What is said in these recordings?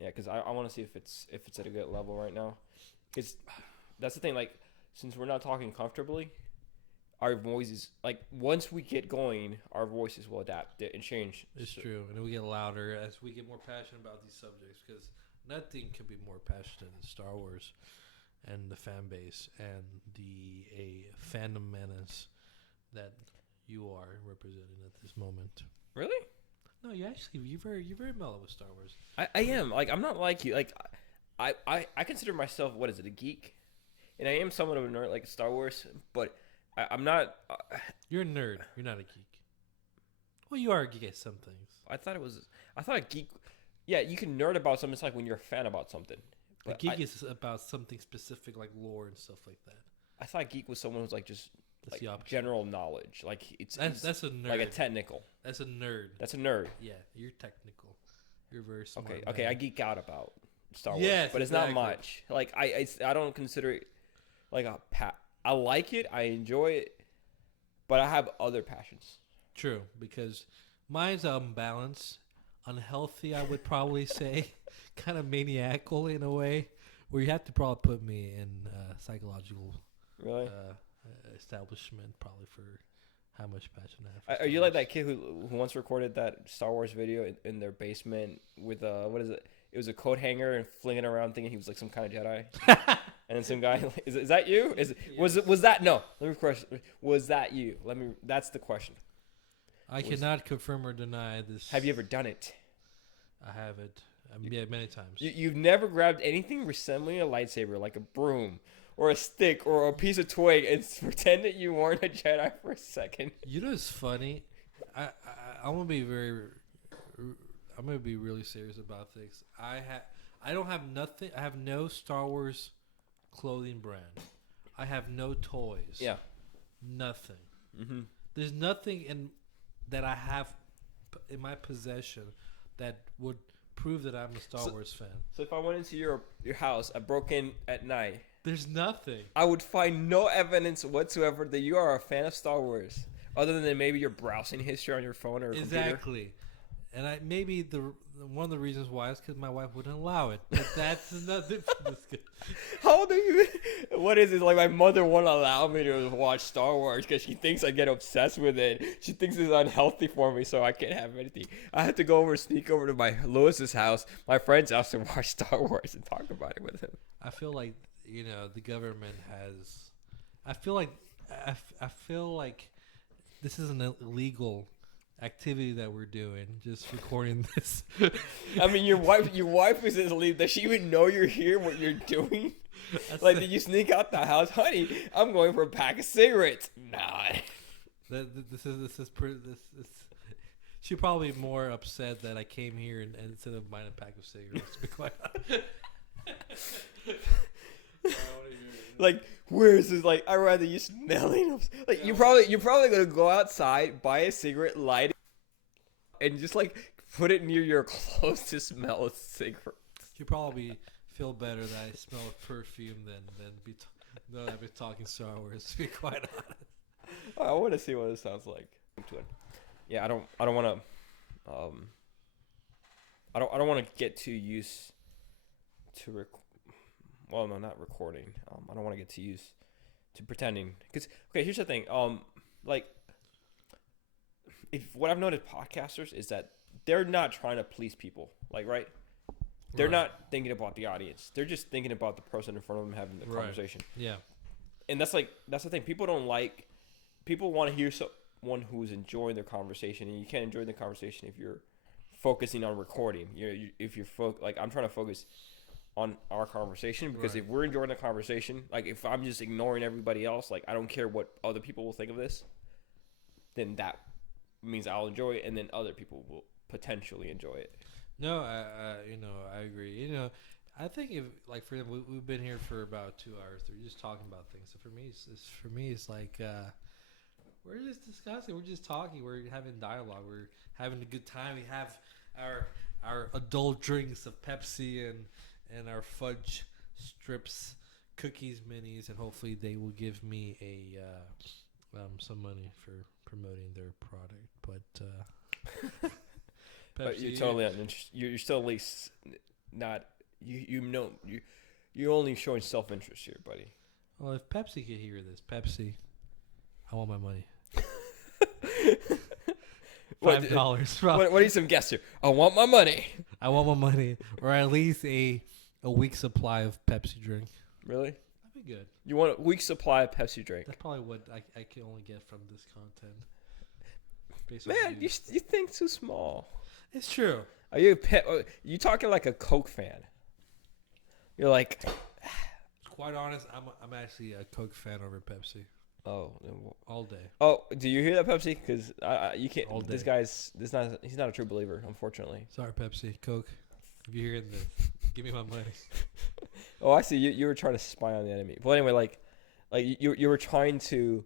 Yeah, because I want to see if it's at a good level right now. Because that's the thing. Like, since we're not talking comfortably, our voices, like, once we get going, our voices will adapt and change. It's true, and we get louder as we get more passionate about these subjects. Because nothing can be more passionate than Star Wars and the fan base and the fandom menace that you are representing at this moment. Really? No, you're very mellow with Star Wars. I am. Like, I'm not like you. Like, I consider myself, what is it, a geek? And I am somewhat of a nerd, like Star Wars, but I'm not. You're a nerd. You're not a geek. Well, you are a geek at some things. I thought a geek. Yeah, you can nerd about something. It's like when you're a fan about something. A geek is about something specific, like lore and stuff like that. I thought geek was someone who's like just That's like general knowledge. Like that's a nerd. Like a technical. That's a nerd. That's a nerd. Yeah, you're technical. You're very smart. Okay. I geek out about Star Wars, yes, but it's exactly. not much. Like I don't consider it like a I like it. I enjoy it, but I have other passions. True, because mine's unbalanced, unhealthy. I would probably say, kind of maniacal in a way, where you have to probably put me in psychological Really? establishment, probably for how much passion I have. Are you like that kid who once recorded that Star Wars video in their basement with what is it? It was a coat hanger and flinging around, thinking he was like some kind of Jedi. And then some guy is that you? Was that no? Let me question. Was that you? That's the question. I cannot confirm or deny this. Have you ever done it? I haven't. Yeah, many times. You've never grabbed anything resembling a lightsaber, like a broom or a stick or a piece of twig, and pretended you weren't a Jedi for a second. You know what's funny? I'm gonna be I'm gonna be really serious about things. I don't have nothing. I have no Star Wars clothing brand. I have no toys. Yeah. Nothing. Mm-hmm. There's nothing that I have in my possession that would prove that I'm a Star Wars fan. So if I went into your house, I broke in at night. There's nothing. I would find no evidence whatsoever that you are a fan of Star Wars, other than maybe your browsing history on your phone or computer. Exactly. And maybe one of the reasons why is because my wife wouldn't allow it. But that's nothing. How old are you? What is it? Like, my mother won't allow me to watch Star Wars because she thinks I get obsessed with it. She thinks it's unhealthy for me, so I can't have anything. I had to sneak over to my Lewis's house, my friend's house, to watch Star Wars and talk about it with him. I feel like the government has. I feel like this is an illegal activity that we're doing, just recording this. I mean, your wife is asleep. Does she even know you're here? What you're doing? Did you sneak out the house, honey? I'm going for a pack of cigarettes. Nah. This is She's probably more upset that I came here and instead of buying a pack of cigarettes. To be quite like, where is this? Like, I'd rather you smelling them. Like, you're probably gonna go outside, buy a cigarette, light it, and just like put it near your clothes to smell a cigarette. You probably feel better that I smell of perfume than I've been talking Star Wars. To be quite honest, I want to see what it sounds like. Yeah, I don't want to. I don't want to get too used to Well, no, not recording. I don't want to get too used to pretending. Because, okay, here's the thing. What I've noticed podcasters is that they're not trying to please people. Like, right? They're not thinking about the audience. They're just thinking about the person in front of them having the conversation. Yeah. And that's the thing. People want to hear someone who's enjoying their conversation, and you can't enjoy the conversation if you're focusing on recording. I'm trying to focus on our conversation, because if we're enjoying the conversation, like if I'm just ignoring everybody else, like I don't care what other people will think of this, then that means I'll enjoy it, and then other people will potentially enjoy it. No, I agree. I think if, like, for example, we've been here for about 2 hours. We're just talking about things. So for me, it's like we're just discussing. We're just talking. We're having dialogue. We're having a good time. We have our adult drinks of Pepsi and our fudge strips, cookies, minis, and hopefully they will give me some money for promoting their product. But but you're totally uninterested. You're still at least not you're only showing self-interest here, buddy. Well, if Pepsi could hear this, Pepsi, I want my money. $5. What are some guests here? I want my money. I want my money, or at least a week's supply of Pepsi drink. Really? That'd be good. You want a week's supply of Pepsi drink? That's probably what I can only get from this content. Man, you think too small. It's true. Are you you talking like a Coke fan? You're like, quite honest, I'm actually a Coke fan over Pepsi. Oh, all day. Oh, do you hear that, Pepsi? Because you can't. All day. He's not a true believer, unfortunately. Sorry, Pepsi, Coke. If you're hearing this, give me my money. Oh, I see. You were trying to spy on the enemy. Well, anyway, like you were trying to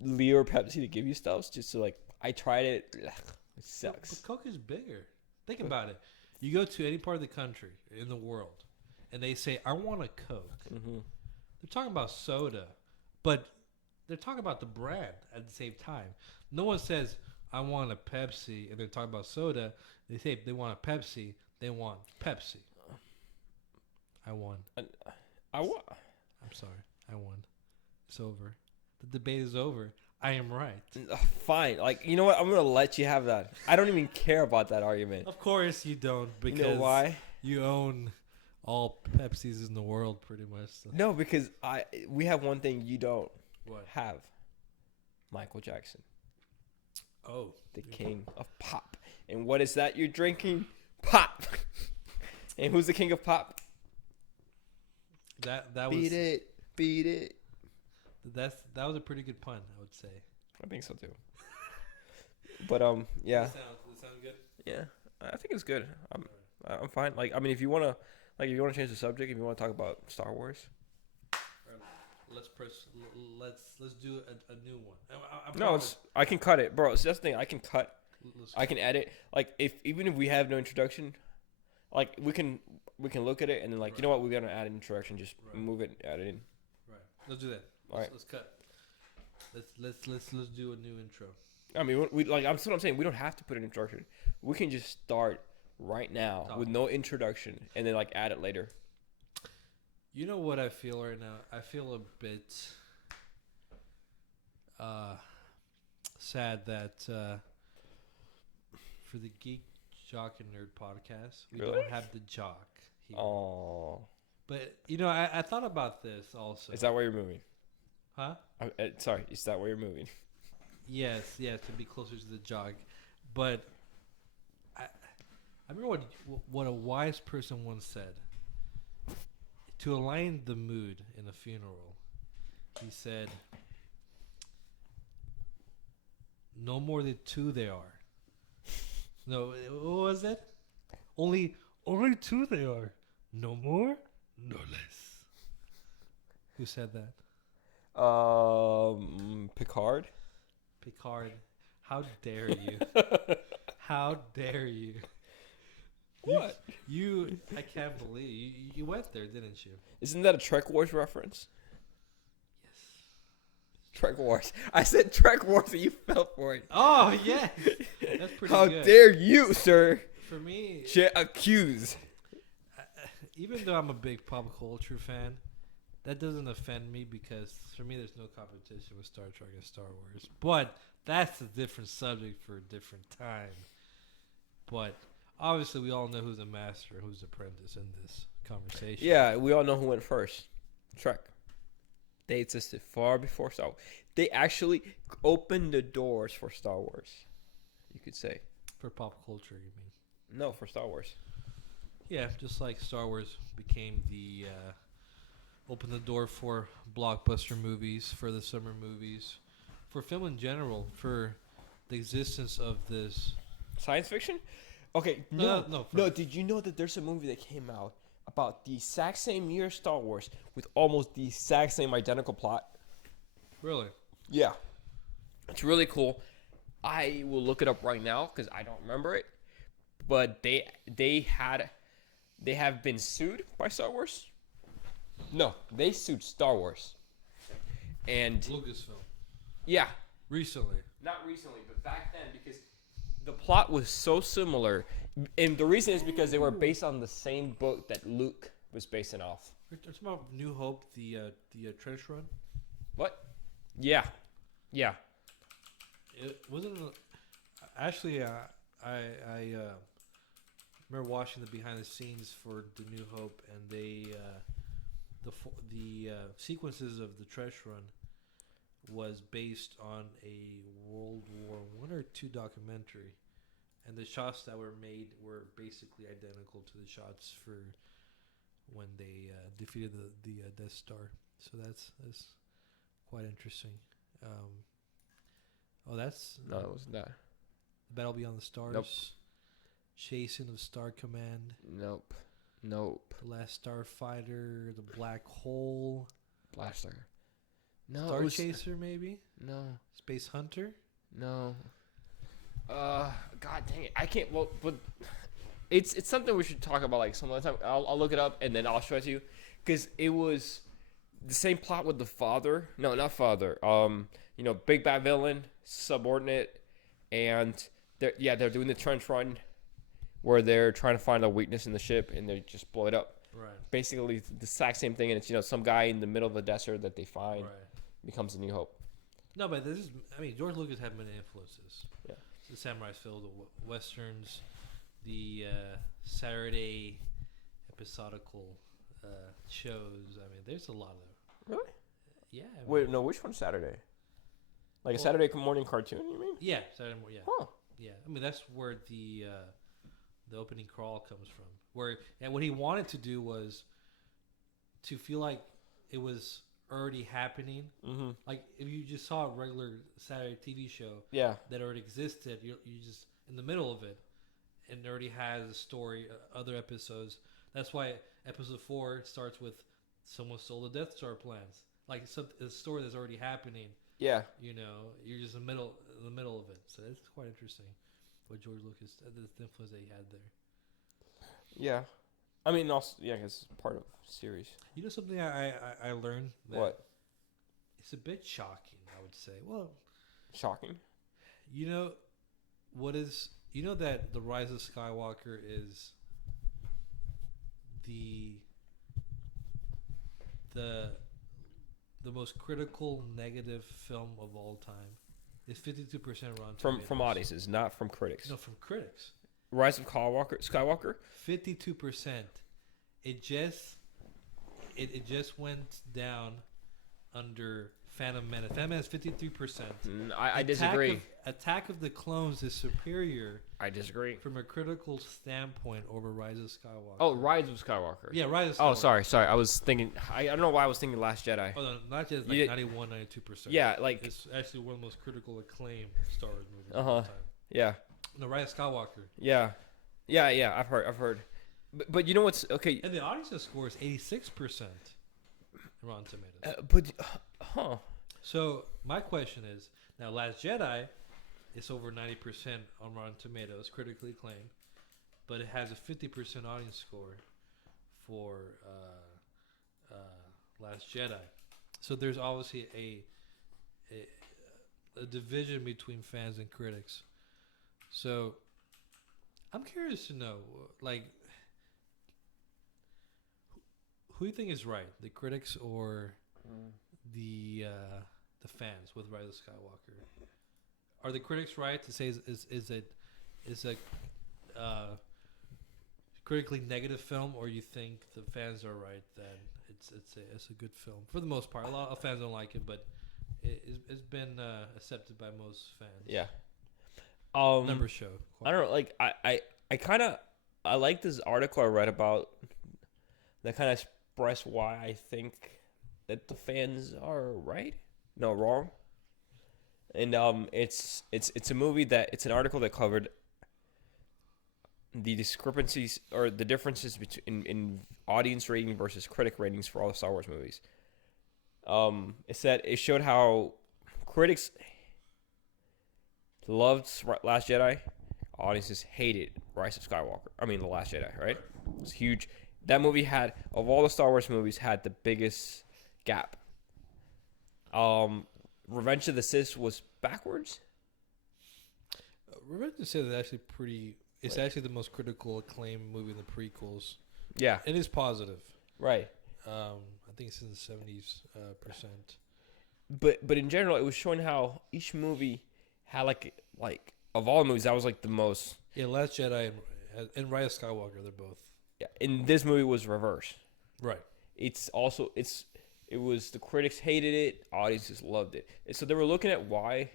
lure Pepsi to give you stuff, just so like I tried it. Ugh, it sucks. But Coke is bigger. Think about it. You go to any part of the country in the world, and they say, "I want a Coke." Mm-hmm. They're talking about soda, but they're talking about the brand at the same time. No one says, "I want a Pepsi," and they're talking about soda. They say if they want a Pepsi, they want Pepsi. I won. I won. I'm sorry. I won. It's over. The debate is over. I am right. Fine. Like, you know what? I'm going to let you have that. I don't even care about that argument. Of course you don't. Because you know why? You own all Pepsis in the world pretty much. So. No, because we have one thing you don't have. Michael Jackson. Oh. The king of pop. And what is that you're drinking? Pop. And who's the king of pop? That Beat it. That was a pretty good pun, I would say. I think so too. But yeah. Does it sound good? Yeah, I think it's good. I'm fine. Like, I mean, if you wanna change the subject, if you wanna talk about Star Wars, let's do a new one. No, I can cut it, bro. So that's the thing. I can cut. I can edit. Like, even if we have no introduction, like we can look at it and then like, you know what, we're gonna add an introduction. Just move it, add it in. Right. Let's do that. Let's cut. Let's do a new intro. I mean, that's what I'm saying. We don't have to put an introduction. We can just start right now with no introduction and then like add it later. You know what I feel right now? I feel a bit sad that for the Geek, Jock, and Nerd podcast, we don't have the Jock here. Oh. But, you know, I thought about this also. Is that why you're moving? Huh? Sorry, is that why you're moving? Yes, to be closer to the Jock. But I remember what a wise person once said. To align the mood in a funeral, he said, "No more than two they are." No, what was it? Only two they are. No more, no less. Who said that? Picard. Picard. How dare you? How dare you? What? I can't believe you went there, didn't you? Isn't that a Trek Wars reference? Yes. Trek Wars. I said Trek Wars and you fell for it. Oh, yeah. That's pretty How good. How dare you, sir? For me... accuse. Even though I'm a big pop culture fan, that doesn't offend me because for me there's no competition with Star Trek and Star Wars. But that's a different subject for a different time. But... obviously, we all know who's the master and who's the apprentice in this conversation. Yeah, we all know who went first. Trek. They existed far before Star Wars. They actually opened the doors for Star Wars, you could say. For pop culture, you mean? No, for Star Wars. Yeah, just like Star Wars became the... opened the door for blockbuster movies, for the summer movies, for film in general, for the existence of this... science fiction? Okay, no. Did you know that there's a movie that came out about the exact same year as Star Wars with almost the exact same identical plot? Really? Yeah. It's really cool. I will look it up right now because I don't remember it. But they have been sued by Star Wars. No, they sued Star Wars. And Lucasfilm. Yeah. Recently. Not recently, but back then because the plot was so similar, And the reason is because they were based on the same book that Luke was basing off. We're talking about New Hope, the trench run. What? Yeah. Yeah. It wasn't actually. I remember watching the behind the scenes for the New Hope, and they the sequences of the trench run was based on a World War I or II documentary, and the shots that were made were basically identical to the shots for when they defeated the Death Star. So that's quite interesting. That's No, it wasn't that. Battle Beyond the Stars. Nope. Chasing of Star Command. Nope. The Last Starfighter. The Black Hole. Blaster. No. Star Chaser, maybe? No. Space Hunter? No. God dang it. I can't. Well, but it's something we should talk about like some other time. I'll look it up and then I'll show it to you. Because it was the same plot with the father. No, not father. Big bad villain, subordinate, and they're doing the trench run where they're trying to find a weakness in the ship and they just blow it up. Right. Basically, the exact same thing, and it's some guy in the middle of the desert that they find becomes a New Hope. No, but George Lucas had many influences. Yeah. The samurai film, the westerns, the Saturday episodical shows. There's a lot of. Really? Yeah. Wait, no. Which one's Saturday? Like a Saturday morning cartoon? You mean? Yeah, Saturday morning. Yeah. Huh. Yeah. That's where the opening crawl comes from. And what he wanted to do was to feel like it was already happening. Mm-hmm. Like if you just saw a regular Saturday TV show that already existed, you just in the middle of it, and it already has a story, other episodes. That's why episode 4 starts with someone stole the Death Star plans. Like a story that's already happening. Yeah. You're just in the middle of it. So it's quite interesting what George Lucas, the influence that he had there. Yeah. Also, yeah, because it's part of the series. Something I learned? What? It's a bit shocking, I would say. Well, shocking. What is... that The Rise of Skywalker is the most critical negative film of all time. It's 52% Rotten Tomatoes. From audiences, not from critics. No, from critics. Rise of Skywalker? 52%. It just went down under Phantom Menace. Phantom Menace 53%. I disagree. Attack of the Clones is superior. I disagree. From a critical standpoint over Rise of Skywalker. Oh, Rise of Skywalker. Yeah, Rise of Skywalker. Oh, sorry. I was thinking... I don't know why I was thinking Last Jedi. Oh, no, not just 91, 92%. Yeah, like... It's actually one of the most critical acclaimed Star Wars movies of all time. Yeah. No, Rise of Skywalker. Yeah. I've heard. But you know what's... Okay. And the audience score is 86% Rotten Tomatoes. Huh. So, my question is... Now, Last Jedi... It's over 90% on Rotten Tomatoes, critically acclaimed, but it has a 50% audience score for Last Jedi. So there's obviously a division between fans and critics. So I'm curious to know, like, who do you think is right, the critics or the fans with Rise of Skywalker? Are the critics right to say is a critically negative film, or you think the fans are right that it's a good film for the most part? A lot of fans don't like it, but it's been accepted by most fans. Yeah. Numbers show. I don't know. Like I like this article I read about that kind of expressed why I think that the fans are right. No, wrong. And it's a movie that it's an article that covered the discrepancies or the differences between in audience rating versus critic ratings for all the Star Wars movies. It showed how critics loved Last Jedi, audiences hated Rise of Skywalker. The Last Jedi, right? It was huge. That movie had, of all the Star Wars movies, had the biggest gap. Revenge of the Sith was backwards. Revenge of the Sith is actually pretty It's actually the most critical acclaimed movie in the prequels. Yeah. It is positive. Right. I think it's in the 70s percent. But in general, it was showing how each movie had like of all the movies, that was like the most. Yeah, Last Jedi and Rise of Skywalker, they're both. Yeah. And this movie was reverse. Right. It was the critics hated it, audiences loved it. And so they were looking at why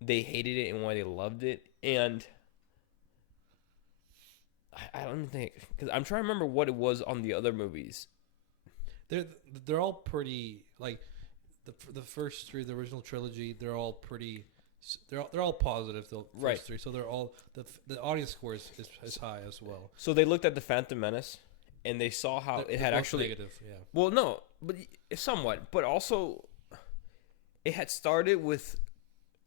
they hated it and why they loved it, and I don't even think, because I'm trying to remember what it was on the other movies. They're all pretty, like the first three, the original trilogy. They're all pretty. They're all positive. The first three, so they're all the audience score is high as well. So they looked at the Phantom Menace, and they saw how it had actually negative. Yeah. Well, no, but somewhat, but also it had started with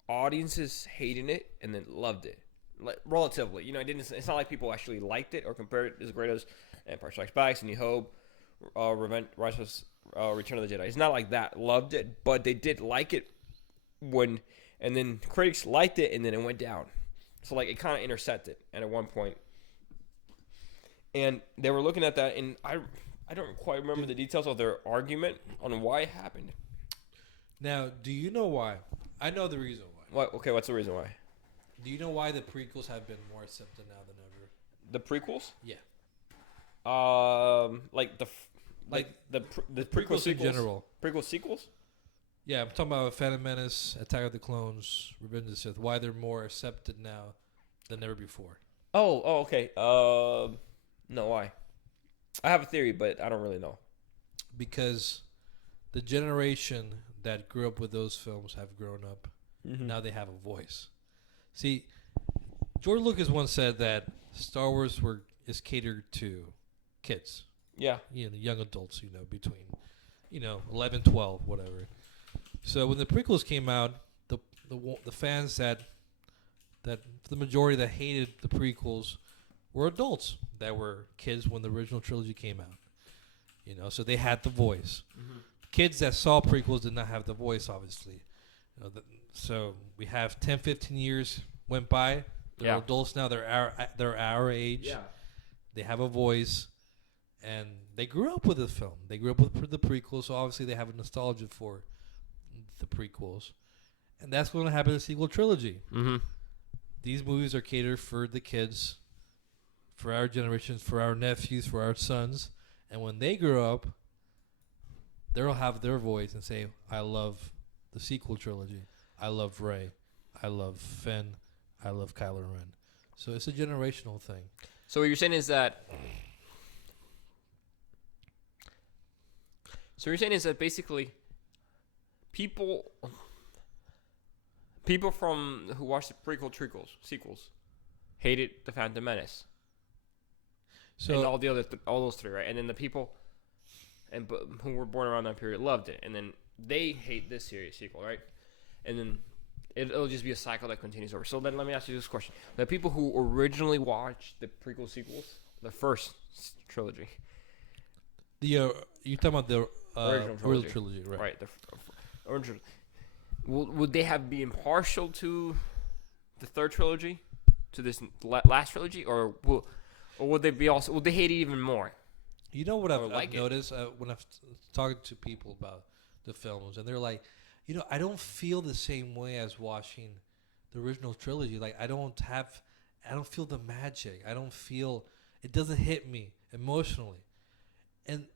audiences hating it and then loved it, like relatively. You know, it's not like people actually liked it or compared it as great as Empire Strikes Back, New Hope, Rise of Return of the Jedi. It's not like that. Loved it, but they did like it and then critics liked it, and then it went down. So like it kind of intersected, and at one point, and they were looking at that, and I don't quite remember the details of their argument on why it happened. Now, do you know why? I know the reason why. What? Okay, what's the reason why? Do you know why the prequels have been more accepted now than ever? The prequels? Yeah. Like the prequels in general. Prequel sequels? Yeah, I'm talking about Phantom Menace, Attack of the Clones, Revenge of the Sith. Why they're more accepted now than ever before? Oh, okay. No, why? I have a theory, but I don't really know. Because the generation that grew up with those films have grown up. Mm-hmm. Now they have a voice. See, George Lucas once said that Star Wars is catered to kids. Yeah. Young adults, between, 11, 12, whatever. So when the prequels came out, the fans that the majority that hated the prequels were adults that were kids when the original trilogy came out. So they had the voice. Mm-hmm. Kids that saw prequels did not have the voice, obviously. So we have 10, 15 years went by. They're adults now. They're our age. Yeah. They have a voice, and they grew up with the film. They grew up with the prequels, so obviously they have a nostalgia for the prequels, and that's going to happen in the sequel trilogy. Mm-hmm. These movies are catered for the kids, for our generations, for our nephews, for our sons, and when they grow up, they'll have their voice and say, "I love the sequel trilogy. I love Rey. I love Finn. I love Kylo Ren." So it's a generational thing. So what you're saying is that. Basically, people from who watched the sequels, hated the Phantom Menace. So and all those three, right? And then the people, who were born around that period loved it, and then they hate this sequel, right? And then it'll just be a cycle that continues over. So then let me ask you this question: the people who originally watched the prequel sequels, the first trilogy, you're talking about the original trilogy, right? Right. The original. Would they have been partial to the third trilogy, to this last trilogy, or would they be also? Would they hate it even more? You know what I've noticed when I've talked to people about the films, and they're like, I don't feel the same way as watching the original trilogy. Like I don't feel the magic. I don't feel it doesn't hit me emotionally, and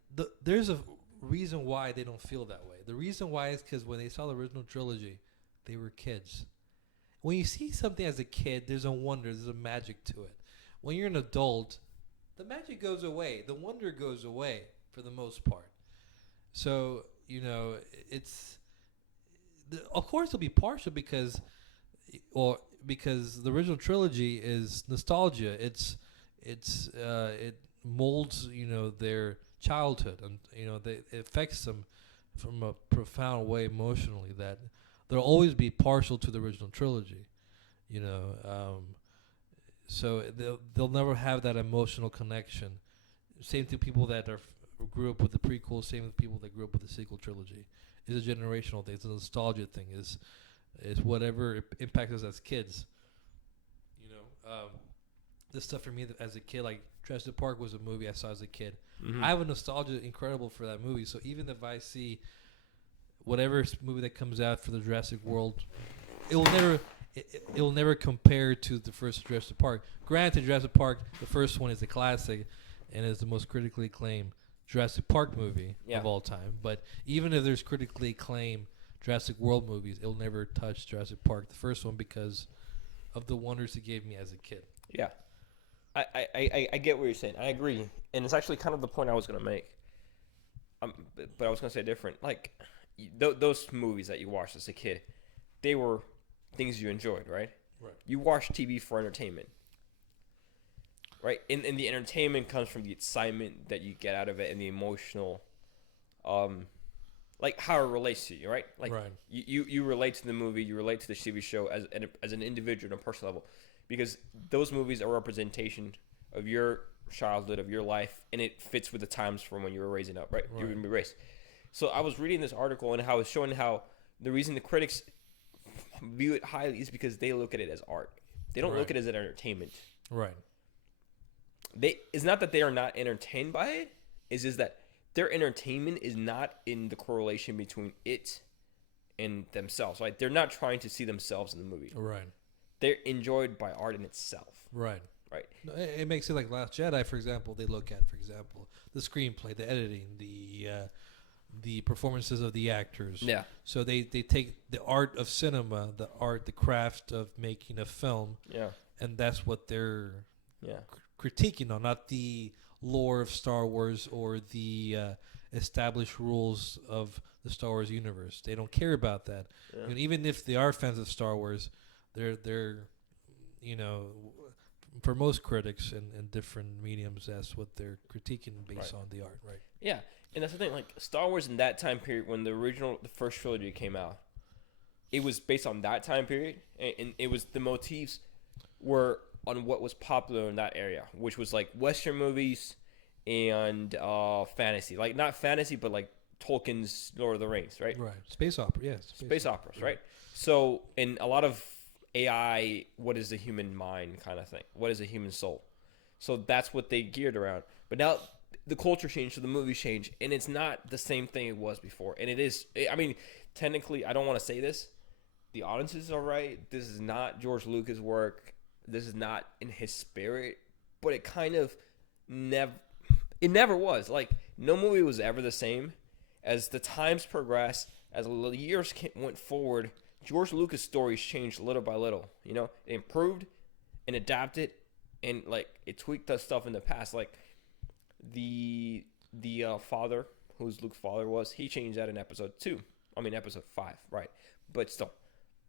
there's a reason why they don't feel that way. The reason why is because when they saw the original trilogy, they were kids. When you see something as a kid, there's a wonder, there's a magic to it. When you're an adult, the magic goes away, the wonder goes away for the most part. So it's of course it'll be partial because the original trilogy is nostalgia. It molds their childhood, and it affects them from a profound way emotionally that they'll always be partial to the original trilogy. So they'll never have that emotional connection. Same thing, people that grew up with the prequel, same with people that grew up with the sequel trilogy. It's a generational thing. It's a nostalgia thing. It's whatever impacts us as kids. this stuff for me as a kid. Like Jurassic Park was a movie I saw as a kid. Mm-hmm. I have a nostalgia incredible for that movie. So even if I see whatever movie that comes out for the Jurassic World, it will never compare to the first Jurassic Park. Granted, Jurassic Park, the first one is a classic and is the most critically acclaimed Jurassic Park movie of all time. But even if there's critically acclaimed Jurassic World movies, it'll never touch Jurassic Park, the first one, because of the wonders it gave me as a kid. Yeah. I get what you're saying. I agree. And it's actually kind of the point I was going to make. But I was going to say different. Like, those movies that you watched as a kid, they were things you enjoyed, right? Right. You watch TV for entertainment. Right? And the entertainment comes from the excitement that you get out of it and the emotional, like how it relates to you, right? Like right. you relate to the movie, you relate to the TV show as an individual on a personal level, because those movies are a representation of your childhood, of your life, and it fits with the times from when you were raising up, right? You were being raised. So I was reading this article and how it's showing how the reason the critics view it highly is because they look at it as art. They don't look at it as an entertainment. Right. It's not that they are not entertained by it. It's just that their entertainment is not in the correlation between it and themselves. Like, they're not trying to see themselves in the movie. Right. They're enjoyed by art in itself. Right. Right. It makes it like Last Jedi, for example. They look at, for example, the screenplay, the editing, the performances of the actors. Yeah. So they take the art of cinema, the craft of making a film. Yeah. And that's what they're Yeah. critiquing on, not the lore of Star Wars or the established rules of the Star Wars universe. They don't care about that. Yeah. And even if they are fans of Star Wars, they're for most critics in different mediums, that's what they're critiquing based on the art, right? Yeah, and that's the thing. Like, Star Wars in that time period, when the first trilogy came out, it was based on that time period, and it was the motifs were on what was popular in that area, which was like Western movies and fantasy. Like, not fantasy, but like Tolkien's Lord of the Rings, right? Right. Space opera, yes. Space operas, right? So, and a lot of AI, what is the human mind kind of thing? What is a human soul? So that's what they geared around. But now the culture changed, so the movies changed, and it's not the same thing it was before. And it is, I mean, technically, I don't want to say this. The audiences are right. This is not George Lucas' work. This is not in his spirit. But it kind of never was. Like, no movie was ever the same. As the times progressed, as the years went forward, George Lucas' stories changed little by little. You know, it improved and adapted, and like it tweaked the stuff in the past. Like the father, who's Luke's father was, he changed that in episode 2. I mean episode 5, right? But still,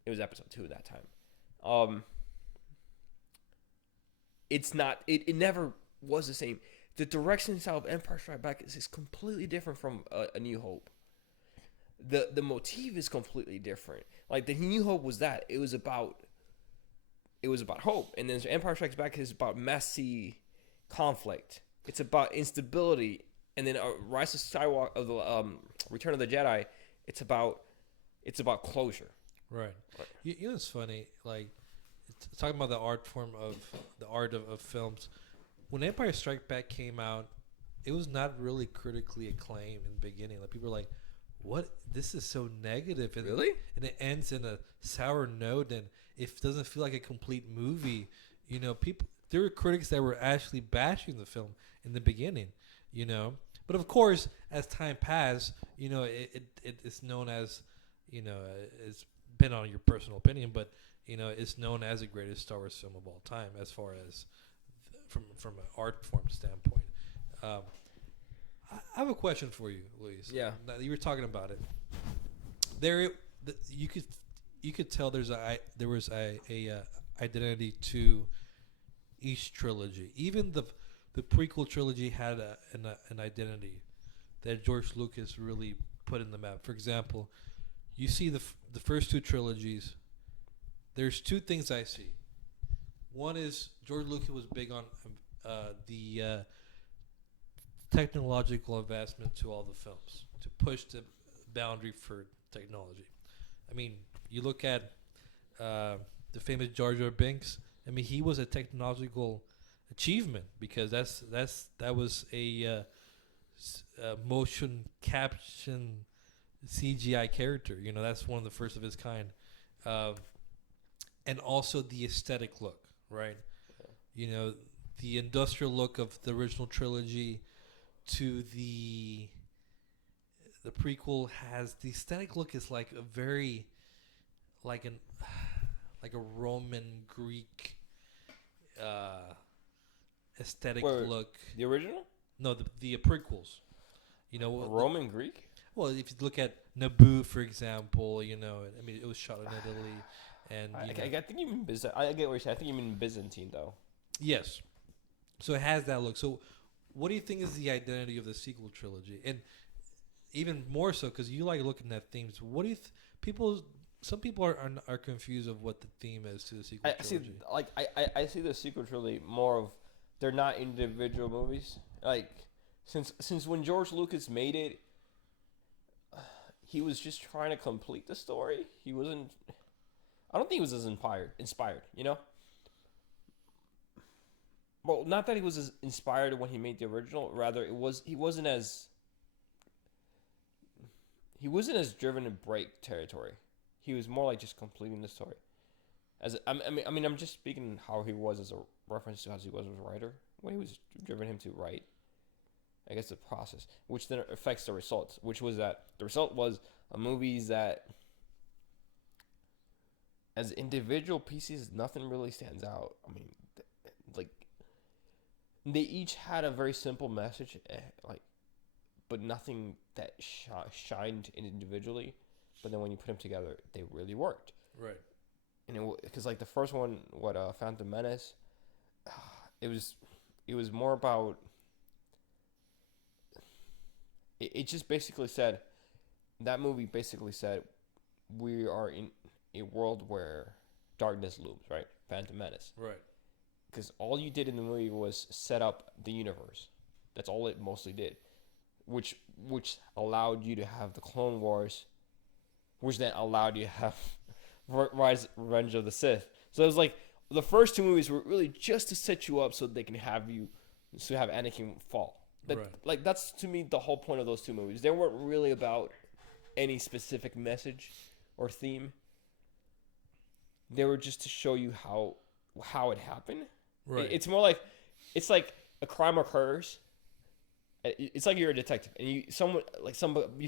it was episode 2 at that time. It's not. It never was the same. The direction style of Empire Strikes Back is completely different from A New Hope. The motif is completely different. Like, the New Hope was that. It was about hope. And then Empire Strikes Back is about messy conflict. It's about instability. And then Rise of Skywalker, of the Return of the Jedi, it's about closure. Right. You know, it's funny. Like, talking about the art of films. When Empire Strikes Back came out, it was not really critically acclaimed in the beginning. Like, people were like, what? This is so negative. And, really? And it ends in a sour note, and it doesn't feel like a complete movie. You know, there were critics that were actually bashing the film in the beginning, you know. But of course, as time passed, you know, it's known as, you know, it's been on your personal opinion, but, you know, it's known as the greatest Star Wars film of all time as far as from an art form standpoint. I have a question for you, Luis. Yeah. Now, you were talking about it. You could tell there was a identity to each trilogy. Even the prequel trilogy had an identity that George Lucas really put in the map. For example, you see the first 2 trilogies. There's 2 things I see. One is George Lucas was big on the technological advancement to all the films, to push the boundary for technology. I mean, you look at the famous Jar Jar Binks. I mean, he was a technological achievement because that was a motion caption CGI character. You know, that's one of the first of its kind, um, and also the aesthetic look, right? You know, the industrial look of the original trilogy to the prequel has the aesthetic look is like a very like an like a Roman Greek aesthetic Wait, look. the original? No, the prequels. You know, Roman Greek? well, if you look at Naboo, for example, you know, I mean, it was shot in Italy, and I think you mean I get what you're saying. I think you mean Byzantine though. yes, so it has that look. So, what do you think is the identity of the sequel trilogy, and even more so because you like looking at themes? What do you people? Some people are confused of what the theme is to the sequel trilogy. I see the sequel trilogy more of they're not individual movies. Like since when George Lucas made it, he was just trying to complete the story. He wasn't. I don't think he was as inspired. You know. Well, not that he was as inspired when he made the original. Rather, he wasn't as driven to break territory. He was more like just completing the story. I'm just speaking how he was as a reference to how he was as a writer. When he was driven him to write, I guess the process, which then affects the results. Which was that the result was a movies that, as individual pieces, nothing really stands out. I mean, like they each had a very simple message, but nothing that shined individually. But then when you put them together, they really worked. Right. And because like the first one, Phantom Menace, it was more about. It just basically said, that movie basically said, we are in a world where darkness looms, right? Phantom Menace. Right. Because all you did in the movie was set up the universe. That's all it mostly did, which allowed you to have the Clone Wars, which then allowed you to have Revenge of the Sith. So it was like the first two movies were really just to set you up so they can have Anakin fall. Right. Like that's to me the whole point of those two movies. They weren't really about any specific message or theme. They were just to show you how it happened. Right. It's more like like a crime occurs. It's like you're a detective and you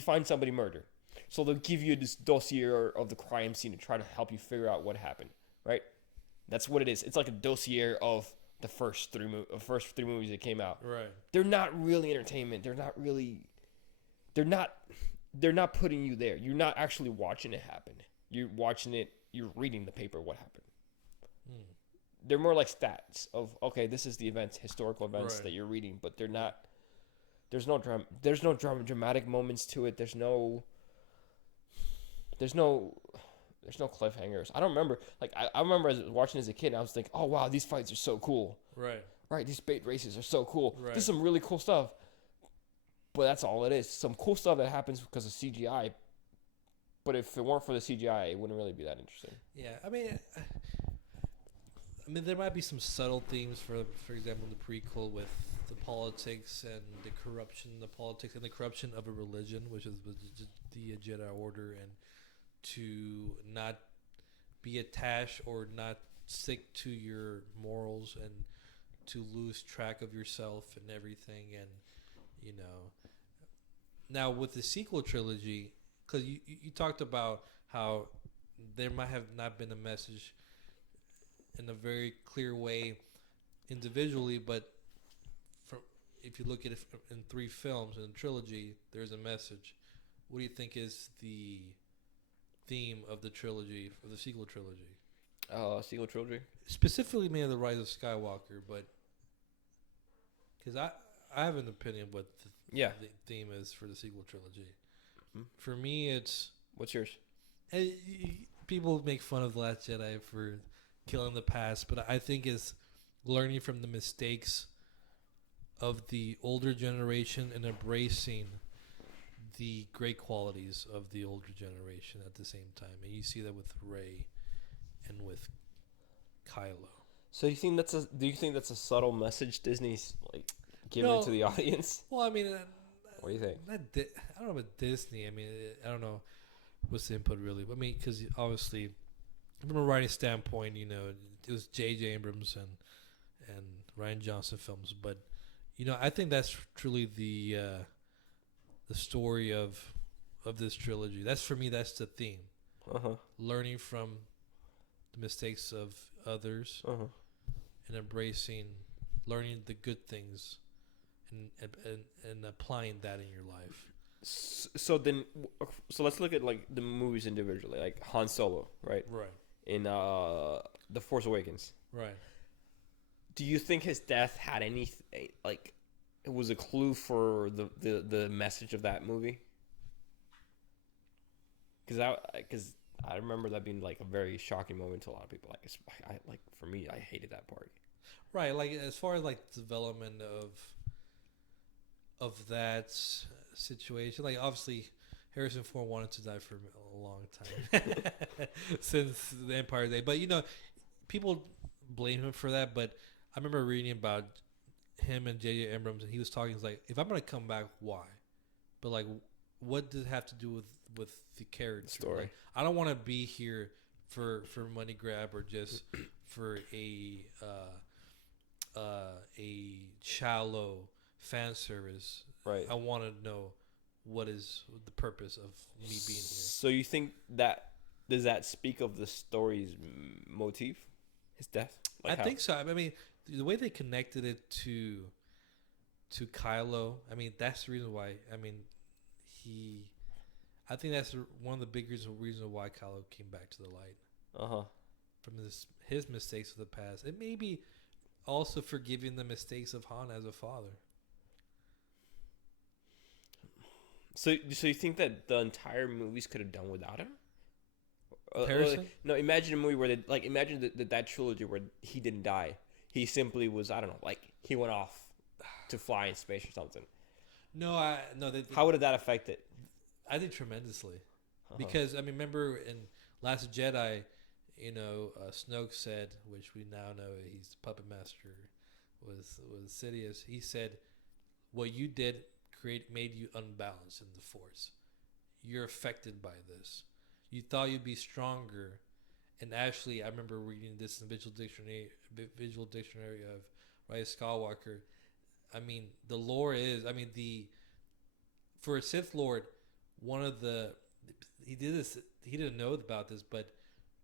find somebody murdered. So they'll give you this dossier of the crime scene to try to help you figure out what happened, right? That's what it is. It's like a dossier of the first three movies that came out. Right. They're not really entertainment. They're not putting you there. You're not actually watching it happen. You're watching it. You're reading the paper. What happened? They're more like stats of, okay, this is the events, historical events that you're reading, but they're not. There's no dramatic moments to it. There's no cliffhangers. I don't remember. Like I remember watching as a kid, and I was thinking, oh wow, these fights are so cool. Right. These bait races are so cool. Right. There's some really cool stuff. But that's all it is. Some cool stuff that happens because of CGI. But if it weren't for the CGI, it wouldn't really be that interesting. Yeah, I mean, there might be some subtle themes for example, the prequel with the politics and the corruption of a religion, which is the Jedi Order, and to not be attached or not stick to your morals and to lose track of yourself and everything. And now with the sequel trilogy, because you talked about how there might have not been a message in a very clear way individually, but if you look at it in 3 films in a trilogy, there's a message. What do you think is the theme of the trilogy, of the sequel trilogy? Sequel trilogy? Specifically maybe the Rise of Skywalker, but because I have an opinion what the theme is for the sequel trilogy. Mm-hmm. For me, it's... What's yours? People make fun of The Last Jedi for killing the past, but I think it's learning from the mistakes of the older generation and embracing the great qualities of the older generation at the same time. And you see that with Rey and with Kylo. So do you think that's a subtle message Disney's like giving No, to the audience? well, I mean, What do you think? I don't know about Disney. I mean, I don't know what's the input really. I mean, because obviously, from a writing standpoint, it was J.J. Abrams and Ryan Johnson films, but I think that's truly the story of this trilogy. That's for me. That's the theme. Learning from the mistakes of others and learning the good things and applying that in your life. So let's look at like the movies individually, like Han Solo, right? Right. In The Force Awakens. Right. Do you think his death had any like it was a clue for the message of that movie? Because I remember that being like a very shocking moment to a lot of people. Like for me, I hated that part. Right. Like as far as like development of that situation, like obviously Harrison Ford wanted to die for a long time since the Empire Day, but people blame him for that. But I remember reading about him and J.J. Abrams, and he was talking. He's like, if I'm gonna come back, why? But like, what does it have to do with the character story? Like, I don't want to be here for money grab or just for a shallow fan service. Right. I want to know what is the purpose of me being here. So you think does that speak of the story's motif, his death? I think so. I mean, the way they connected it to Kylo, I mean, that's the reason why. I mean, I think that's one of the big reasons why Kylo came back to the light. From his mistakes of the past, and maybe also forgiving the mistakes of Han as a father. So you think that the entire movies could have done without him? Harrison? No, imagine a movie where imagine that trilogy where he didn't die. He simply was, I don't know, like he went off to fly in space or something. No. How would that affect it? I think tremendously, because I mean, remember in Last Jedi, Snoke said, which we now know he's the puppet master, was Sidious. He said, "What you did made you unbalanced in the Force. You're affected by this. You thought you'd be stronger." And actually, I remember reading this in the visual dictionary of Rise of Skywalker. I mean, the lore is, I mean, for a Sith Lord, he didn't know about this, but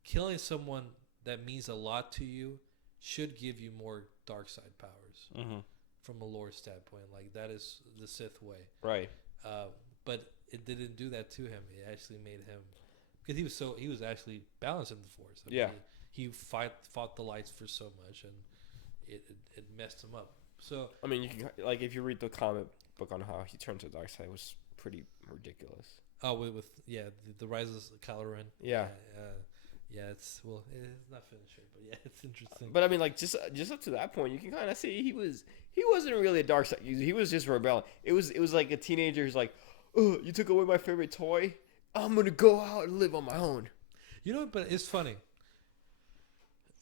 killing someone that means a lot to you should give you more dark side powers from a lore standpoint. Like, that is the Sith way. Right. But it didn't do that to him. It actually made him, because he was actually balanced in the Force. I mean, he fought the lights for so much, and it messed him up. So I mean, you can, like, if you read the comic book on how he turned to the dark side, it was pretty ridiculous. Oh, with the Rise of Kylo Ren. Yeah. It's not finished yet, but yeah, it's interesting. But I mean, like, just up to that point, you can kind of see he wasn't really a dark side user. He was just rebelling. It was like a teenager who's like, "Oh, you took away my favorite toy. I'm gonna go out and live on my own." But it's funny.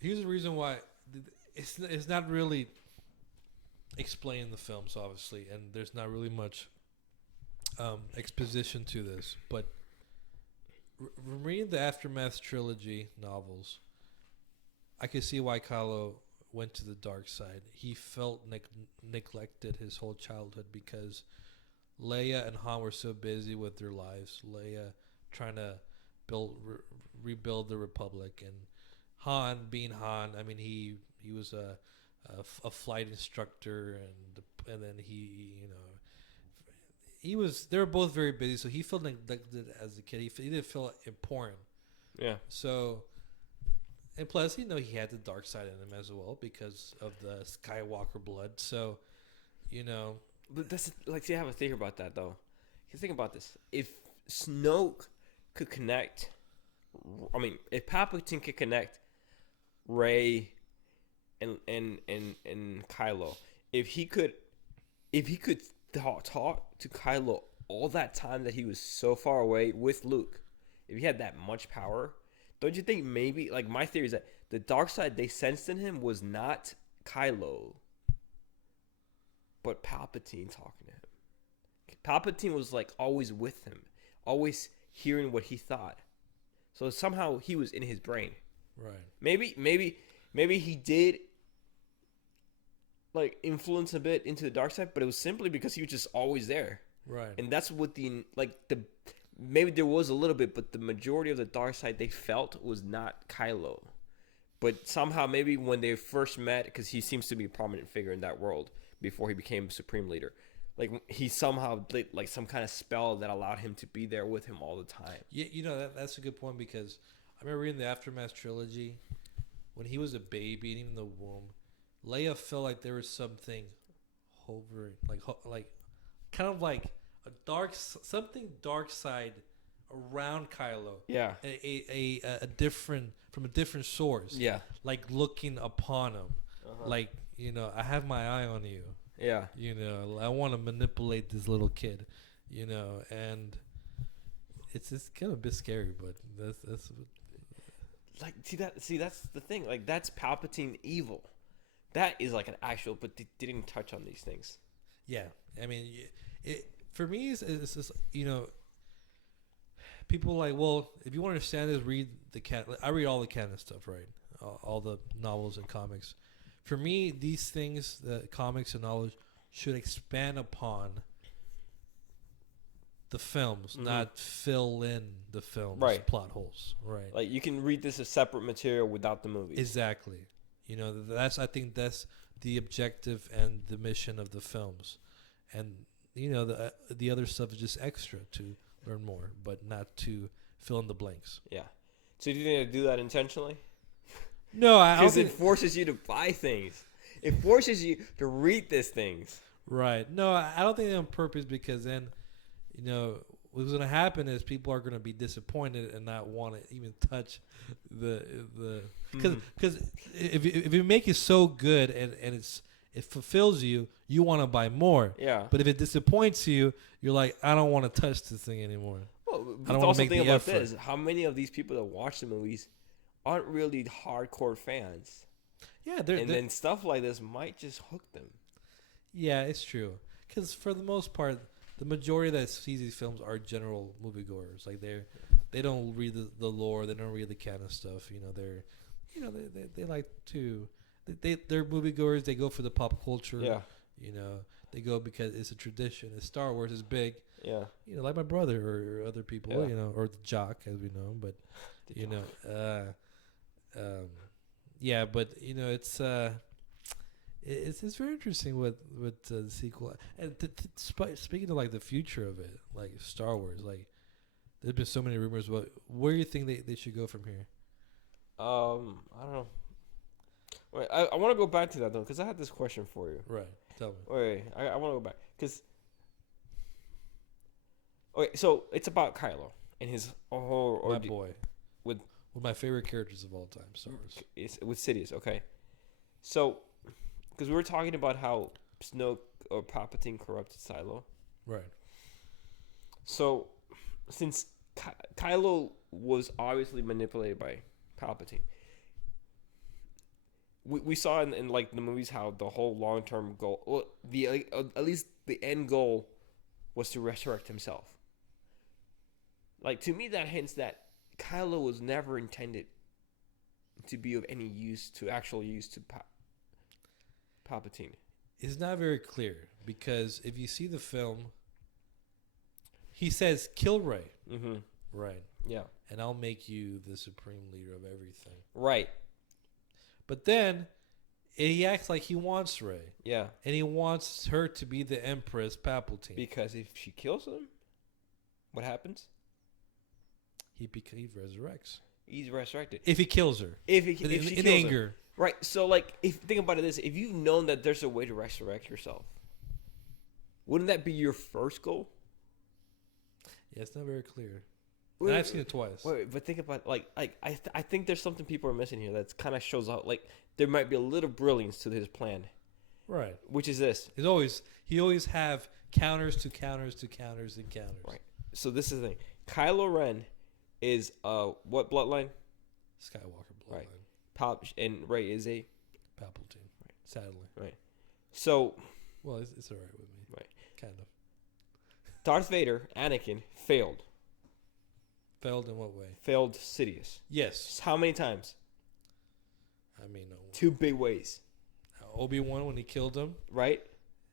Here's the reason why it's not really explained in the films, obviously, and there's not really much exposition to this. But reading the Aftermath trilogy novels, I could see why Kylo went to the dark side. He felt neglected his whole childhood because Leia and Han were so busy with their lives. Leia trying to rebuild the Republic, and Han being Han. I mean, he was a flight instructor, and then they were both very busy, so he felt neglected as a kid. He didn't feel important. Yeah. So, and plus, he had the dark side in him as well because of the Skywalker blood. So, But that's like, see, I have a theory about that though. You think about this: if Snoke could connect, I mean, if Palpatine could connect Rey and Kylo, if he could talk to Kylo all that time that he was so far away with Luke, if he had that much power, don't you think maybe, like, my theory is that the dark side they sensed in him was not Kylo, but Palpatine talking to him. Palpatine was like always with him, always hearing what he thought. So somehow he was in his brain. Right. Maybe he did like influence a bit into the dark side, but it was simply because he was just always there. Right. And that's what maybe there was a little bit, but the majority of the dark side they felt was not Kylo. But somehow maybe when they first met, because he seems to be a prominent figure in that world before he became Supreme Leader, like he somehow did like some kind of spell that allowed him to be there with him all the time. Yeah, that's a good point, because I remember reading the Aftermath trilogy when he was a baby and even the womb. Leia felt like there was something hovering, like kind of like something dark side around Kylo. Yeah, a different, from a different source. Yeah, like looking upon him, like I have my eye on you. Yeah, I want to manipulate this little kid, and it's kind of a bit scary, but that's like see that's the thing. Like that's Palpatine evil. That is like an actual, but they didn't touch on these things. Yeah, I mean, for me, it's just, people like, well, if you want to understand this, read the canon. I read all the canon stuff, right? All the novels and comics. For me, these things, the comics and knowledge, should expand upon the films, not fill in the films' plot holes, right? Like you can read this as separate material without the movies. Exactly. I think that's the objective and the mission of the films, and the other stuff is just extra to learn more, but not to fill in the blanks. Yeah. So do you think they do that intentionally? No, because it forces you to buy things. It forces you to read these things. Right. No, I don't think they're on purpose, because then, what's going to happen is people are going to be disappointed and not want to even touch the because if you make it so good and it fulfills you, you want to buy more. Yeah. But if it disappoints you, you're like, I don't want to touch this thing anymore. Well, I don't want to make the effort. This. How many of these people that watch the movies aren't really hardcore fans? Yeah, then stuff like this might just hook them. Yeah, it's true. Because for the most part, the majority that sees these films are general moviegoers. Like they don't read the lore, they don't read the canon stuff. They like to they're moviegoers. They go for the pop culture. Yeah. They go because it's a tradition. It's Star Wars is big. Yeah. Like my brother or other people. Yeah. Or the jock, as we know. But yeah. But it's very interesting with the sequel. And speaking of like the future of it, like Star Wars, like there's been so many rumors. Where do you think they should go from here? I don't know. Wait, I want to go back to that though, because I had this question for you. Right, tell me. Wait, I want to go back because. Okay, so it's about Kylo and his whole my boy with one of my favorite characters of all time, Star Wars. With Sidious, okay. So, because we were talking about how Snoke or Palpatine corrupted Kylo. Right. So, since Kylo was obviously manipulated by Palpatine, we saw in like the movies how the whole long-term goal, well, at least the end goal, was to resurrect himself. Like, to me, that hints that Kylo was never intended to be of any use to Palpatine. It's not very clear, because if you see the film, he says, "Kill Rey." Mm-hmm. Right. Yeah. And I'll make you the supreme leader of everything. Right. But then he acts like he wants Rey. Yeah. And he wants her to be the Empress Palpatine. Because if she kills him, what happens? He resurrects. He's resurrected. If he kills her. If she kills anger. Her. Right. So, like, think about it this. If you've known that there's a way to resurrect yourself, wouldn't that be your first goal? Yeah, it's not very clear. Wait, and I've seen it twice. Wait, but think about I think there's something people are missing here that kind of shows out. Like, there might be a little brilliance to his plan. Right. Which is this. He always have counters to counters to counters and counters. Right. So this is the thing. Kylo Ren is what bloodline? Skywalker bloodline. Right. and Rey is a Palpatine. Sadly. right. So Well, it's alright with me. Right. Kind of. Darth Vader, Anakin failed. Failed in what way? Failed Sidious. Yes. How many times? I mean, 2 big ways. Obi-Wan when he killed him. Right?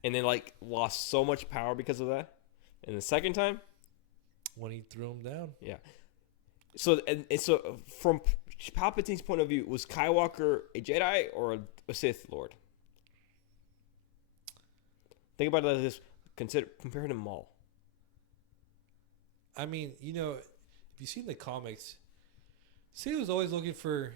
And then like lost so much power because of that. And the second time, When he threw him down. yeah. So and so from Palpatine's point of view, was Skywalker a Jedi or a Sith Lord? Think about it like this. Compare them all. I mean, if you've seen the comics, Sid was always looking for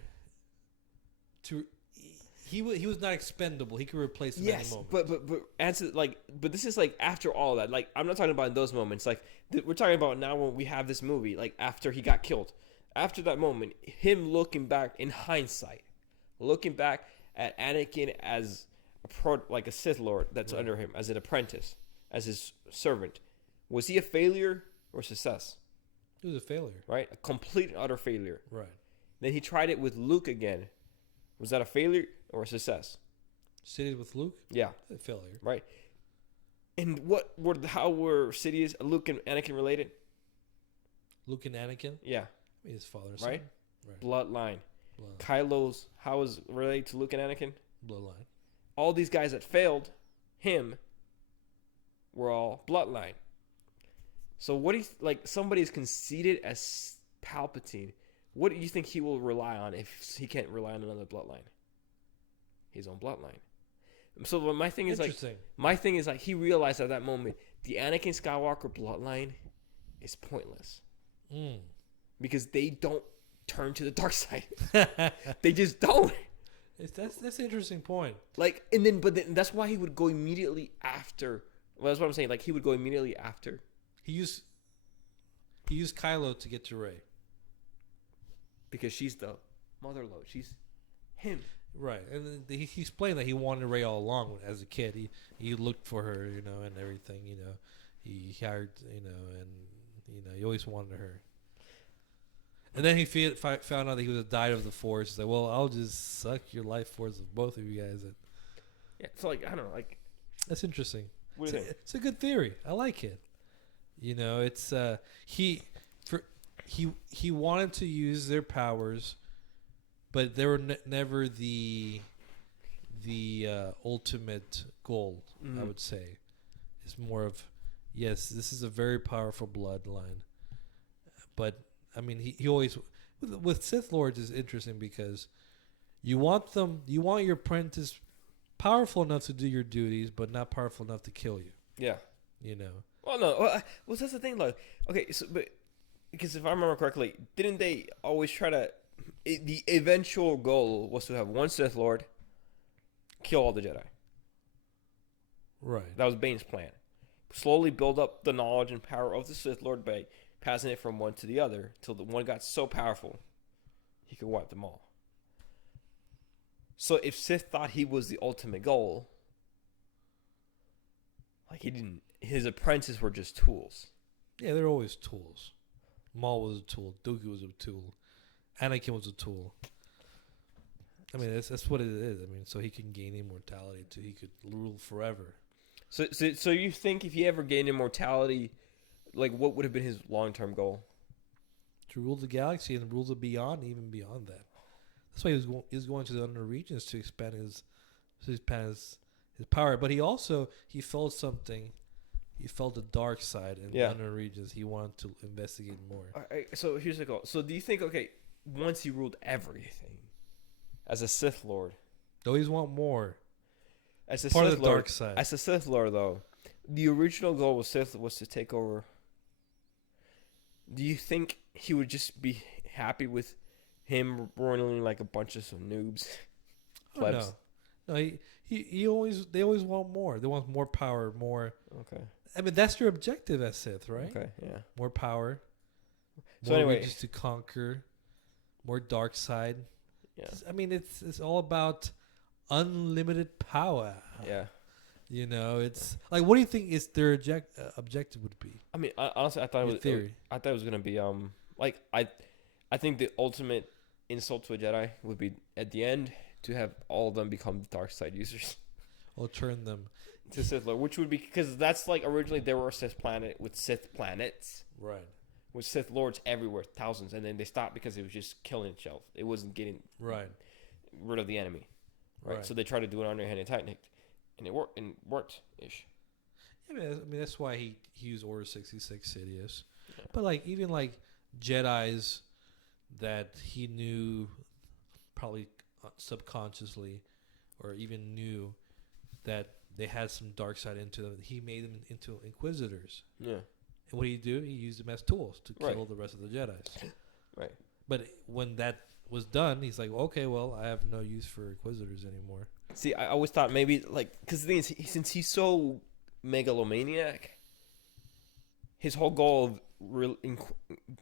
he was not expendable. He could replace him at any moment. but answer but this is like after all that. Like I'm not talking about in those moments. Like we're talking about now when we have this movie. Like after he got killed, after that moment, him looking back in hindsight, looking back at Anakin as a Sith Lord that's under him, as an apprentice, as his servant. Was he a failure or success? He was a failure. Right, a complete and utter failure. Right. Then he tried it with Luke again. Was that a failure or a success? Sidious with Luke? Yeah. A failure. Right. And how were Sidious, Luke and Anakin related? Luke and Anakin? Yeah. I mean, his father and son. Right? Right. Bloodline. Kylo's, how was related to Luke and Anakin? Bloodline. All these guys that failed him were all bloodline. So what do you, somebody's conceited as Palpatine, what do you think he will rely on if he can't rely on another bloodline? His own bloodline. So my thing is he realized at that moment the Anakin Skywalker bloodline is pointless. Because they don't turn to the dark side. They just don't. That's an interesting point. But then that's why he would go immediately after. Well, that's what I'm saying. Like he would go immediately after. He used Kylo to get to Rey. Because she's the mother lode. She's him. Right. And then he explained that he wanted Rey all along as a kid. He looked for her, and everything, He hired, and, he always wanted her. And then he found out that he was a died of the Force. He's like, well, I'll just suck your life force of both of you guys. Yeah, so I don't know, That's interesting. What do you think? It's a good theory. I like it. It's he wanted to use their powers, but they were never the ultimate goal. I would say it's more of, yes, this is a very powerful bloodline, but I mean he always with Sith Lords is interesting because you want your apprentice powerful enough to do your duties, but not powerful enough to kill you. Yeah. Well, no. Well, that's the thing, though. Okay, because if I remember correctly, didn't they always try to? The eventual goal was to have one Sith Lord kill all the Jedi. Right. That was Bane's plan. Slowly build up the knowledge and power of the Sith Lord by passing it from one to the other till the one got so powerful he could wipe them all. So if Sith thought he was the ultimate goal, his apprentices were just tools. Yeah, they're always tools. Maul was a tool. Dooku was a tool. Anakin was a tool. I mean, that's what it is. I mean, so he can gain immortality too. He could rule forever. So you think if he ever gained immortality, what would have been his long-term goal? To rule the galaxy and rule the beyond, even beyond that. That's why he was going to the Unknown Regions to expand his power. But he felt something. He felt the dark side in the Unknown Regions. He wanted to investigate more. So here's the goal. So do you think, once he ruled everything as a Sith Lord, they always want more. As a part Sith of the Lord, dark side. As a Sith Lord, though, the original goal was to take over. Do you think he would just be happy with him ruling a bunch of some noobs? Oh, no, they always want more. They want more power, more. Okay. I mean, that's your objective as Sith, right? Okay, yeah. More power. So more anyway, regions to conquer. More dark side. Yeah. I mean, it's all about unlimited power. Yeah. It's what do you think is their objective would be? I mean, honestly, I thought it was theory. I thought it was gonna be I think the ultimate insult to a Jedi would be at the end to have all of them become dark side users Or turn them. to Sith Lord, which would be because that's like originally there were a Sith planet with Sith planets Right. with Sith Lords everywhere, thousands, and then they stopped because it was just killing itself. It wasn't getting Right. rid of the enemy, right? So they tried to do it underhanded technique, and it worked ish. Yeah, I mean that's why he used Order 66 Sidious. Yeah. But like even like Jedis that he knew probably subconsciously or even knew that they had some dark side into them, he made them into Inquisitors. Yeah. And what did he do? He used them as tools to kill Right. the rest of the Jedis. Right. But when that was done, he's like, okay, well, I have no use for Inquisitors anymore. See, I always thought maybe like because the thing is, since he's so megalomaniac, his whole goal of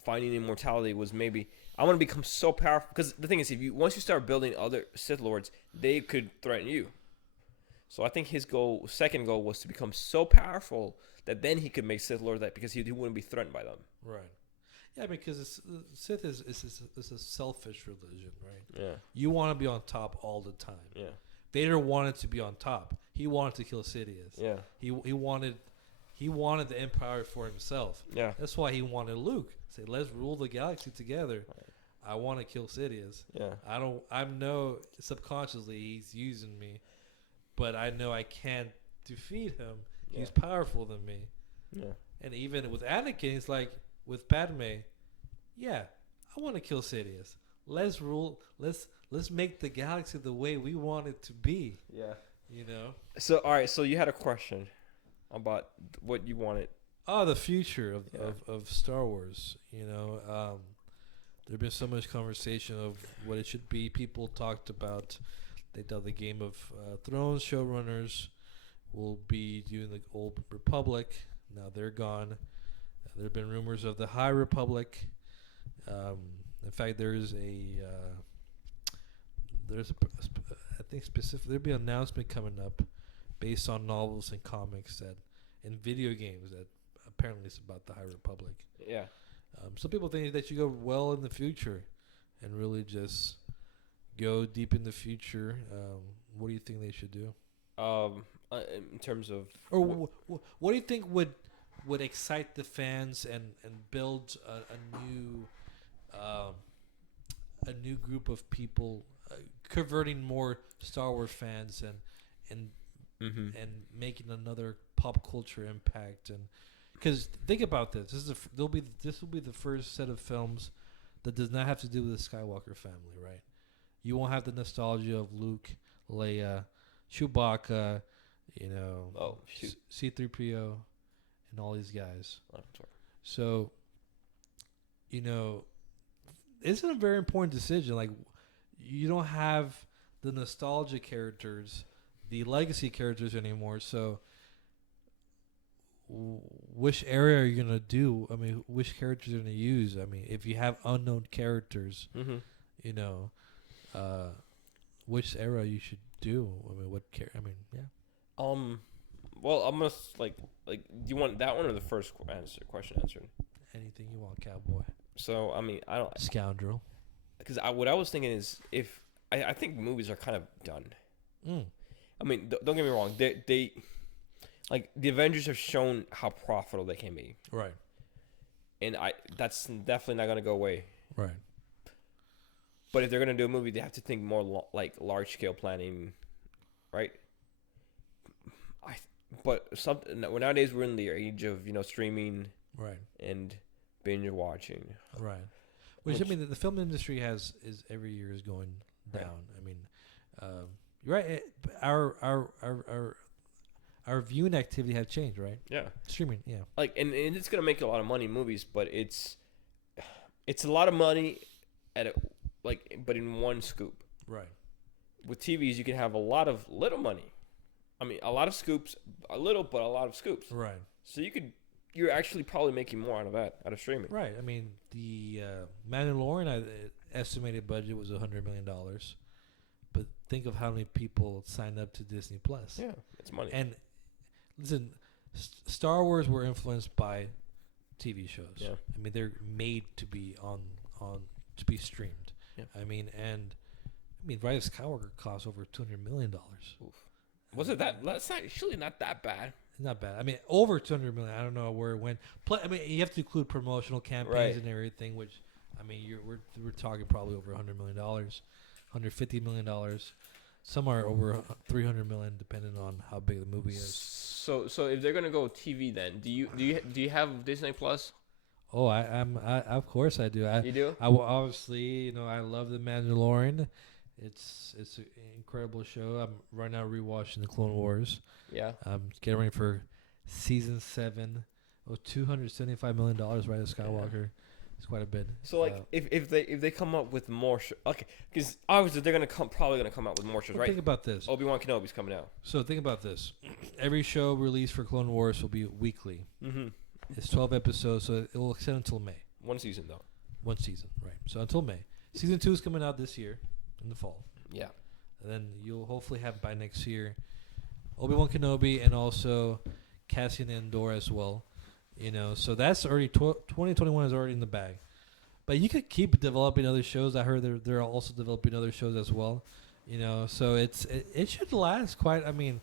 finding immortality was maybe I want to become so powerful. Because the thing is, once you start building other Sith Lords, they could threaten you. So I think his second goal, was to become so powerful that then he could make Sith Lord that because he wouldn't be threatened by them. Right. Yeah, because Sith is a selfish religion, right? Yeah. You want to be on top all the time. Yeah. Vader wanted to be on top. He wanted to kill Sidious. Yeah. He wanted the Empire for himself. Yeah. That's why he wanted Luke. Say, let's rule the galaxy together. Right. I want to kill Sidious. Yeah. I know subconsciously he's using me, but I know I can't defeat him. Yeah. He's powerful than me. Yeah. And even with Anakin, it's like with Padme, yeah, I want to kill Sidious. Let's rule. Let's make the galaxy the way we want it to be. Yeah. You know. So all right. So you had a question about what you wanted. Oh, the future of Star Wars. You know, there's been so much conversation of what it should be. People talked about they thought the Game of Thrones showrunners will be doing the Old Republic. Now they're gone. There have been rumors of the High Republic. In fact, there's I think specific. There'll be an announcement coming up based on novels and comics and video games that apparently it's about the High Republic. Yeah. Some people think that you go well in the future and really just go deep in the future. What do you think they should do? In terms of, or what do you think would excite the fans and build a new group of people, converting more Star Wars fans and making another pop culture impact? And because think about this, this will be the first set of films that does not have to do with the Skywalker family, right? You won't have the nostalgia of Luke, Leia, Chewbacca, you know, C-3PO, and all these guys. So, you know, it's a very important decision. Like, you don't have the nostalgia characters, the legacy characters anymore. So, which area are you gonna do? I mean, which characters are you gonna use? I mean, if you have unknown characters, you know, which era you should do? I mean, yeah. Well, I'm gonna do you want that one or the first question answered? Anything you want, cowboy. So I mean, I don't scoundrel. Because what I was thinking is if I think movies are kind of done. I mean, don't get me wrong. They like the Avengers have shown how profitable they can be. Right. And that's definitely not gonna go away. Right. But if they're gonna do a movie, they have to think more like large scale planning, right? But nowadays we're in the age of streaming, right, and binge watching, right. Which I mean, the film industry is every year is going down. Right. I mean, you're right. Our viewing activity have changed, right? Yeah, streaming. Yeah, like and it's gonna make a lot of money in movies, but it's a lot of money but in one scoop. Right. With TVs, you can have a lot of little money. I mean, a lot of scoops, a little, but a lot of scoops. Right. So you're actually probably making more out of streaming. Right. I mean, the Mandalorian estimated budget was $100 million, but think of how many people signed up to Disney Plus. Yeah, it's money. And listen, Star Wars were influenced by TV shows. Yeah. I mean, they're made to be on to be streamed. Yeah. I mean, Rise of Skywalker cost over $200 million. Was it that? That's not actually not that bad. Not bad. I mean, over 200 million. I don't know where it went. I mean, you have to include promotional campaigns Right. and everything, which, I mean, we're talking probably over $100 million, $150 million. Some are over 300 million, depending on how big the movie is. So if they're gonna go TV, then do you have Disney Plus? Oh, I of course I do. You do? Obviously, I love The Mandalorian. It's an incredible show. I'm right now rewatching the Clone Wars. Yeah. I'm getting ready for season 7. $275 million. Rise of Skywalker. Yeah. It's quite a bit. So like, if they come up with more okay, because obviously they're probably gonna come out with more shows, right? Think about this. Obi-Wan Kenobi's coming out. So think about this. Every show released for Clone Wars will be weekly. Mm-hmm. It's 12 episodes, so it will extend until May. One season though. One season, right? So until May. Season 2 is coming out this year in the fall. Yeah. And then you'll hopefully have by next year Obi-Wan Kenobi and also Cassian Andor as well. So that's already 2021 is already in the bag. But you could keep developing other shows. I heard they're also developing other shows as well. So it should last quite. I mean,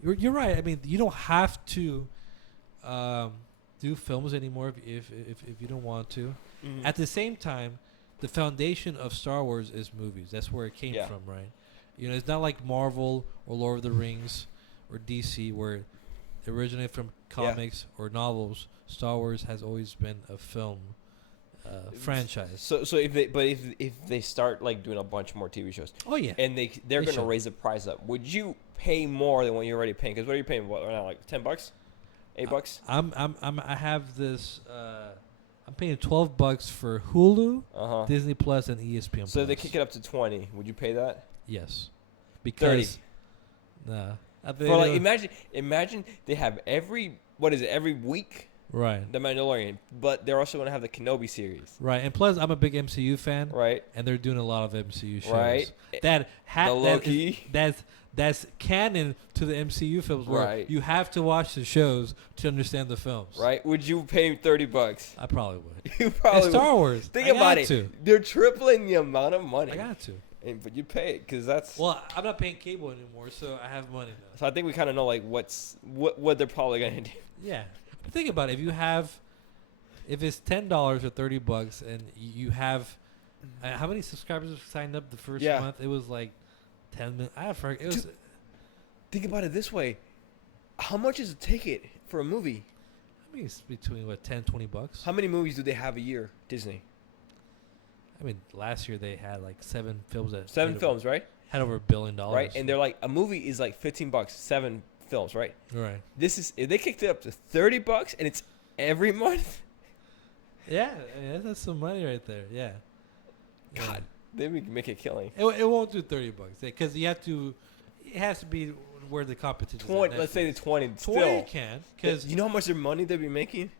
you're right. I mean, you don't have to do films anymore if you don't want to. Mm-hmm. At the same time, the foundation of Star Wars is movies. That's where it came from, right? It's not like Marvel or Lord of the Rings or DC where it originated from comics or novels. Star Wars has always been a film franchise. So if they start like doing a bunch more TV shows, and they're gonna raise the price up, would you pay more than what you're already paying? Because what are you paying? What right now, like $10, $8? I have this. I'm paying $12 for Hulu, Disney Plus, and ESPN. So if they kick it up to 20, would you pay that? Yes, because 30. Nah. For like imagine they have every week. Right. The Mandalorian, but they're also gonna have the Kenobi series. Right, and plus I'm a big MCU fan. Right. And they're doing a lot of MCU shows. Right. That's canon to the MCU films. Where you have to watch the shows to understand the films. Right. Would you pay $30? I probably would. You probably would. Star Wars. Think about it. They're tripling the amount of money. I got to. But you pay it because that's. Well, I'm not paying cable anymore, so I have money now. So I think we kind of know like what they're probably gonna do. Yeah. But think about it. If it's $10 or $30, and you have, how many subscribers signed up the first month? It was like 10 million. I forgot. It was. Think about it this way: how much is a ticket for a movie? I mean, it's between $10-$20. How many movies do they have a year? Disney. I mean, last year they had like 7 films. Right? Had over $1 billion. Right, and they're like a movie is like $15, 7 films, right? Right. If they kicked it up to $30 and it's every month. Yeah, that's some money right there. Yeah. God, they make a killing. It won't do $30 because you have to. It has to be where the competition. 20. Let's say the 20. 20 still can because you know how much their money they'll be making.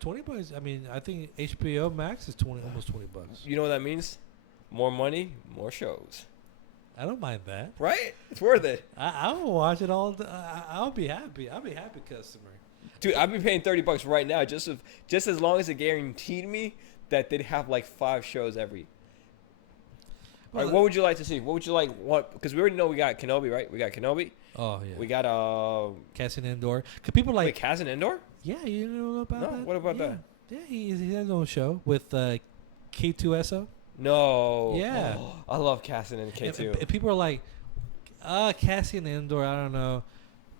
$20. I mean, I think HBO Max is almost $20. You know what that means? More money, more shows. I don't mind that. Right? It's worth it. I will watch it all. I'll be happy. I'll be a happy customer. Dude, I'd be paying $30 right now just as long as it guaranteed me that they'd have like 5 shows every. Well, right, what would you like to see? What would you like? What? Because we already know we got Kenobi, right? We got Kenobi. Oh yeah. We got Cassian Andor. Cause people like. Wait, Cassian Andor? Yeah, you know about that. No, what about that? Yeah, he has his own show with K2SO. No. Yeah. Oh, I love Cassian and K2. And people are like, Cassian Andor, I don't know.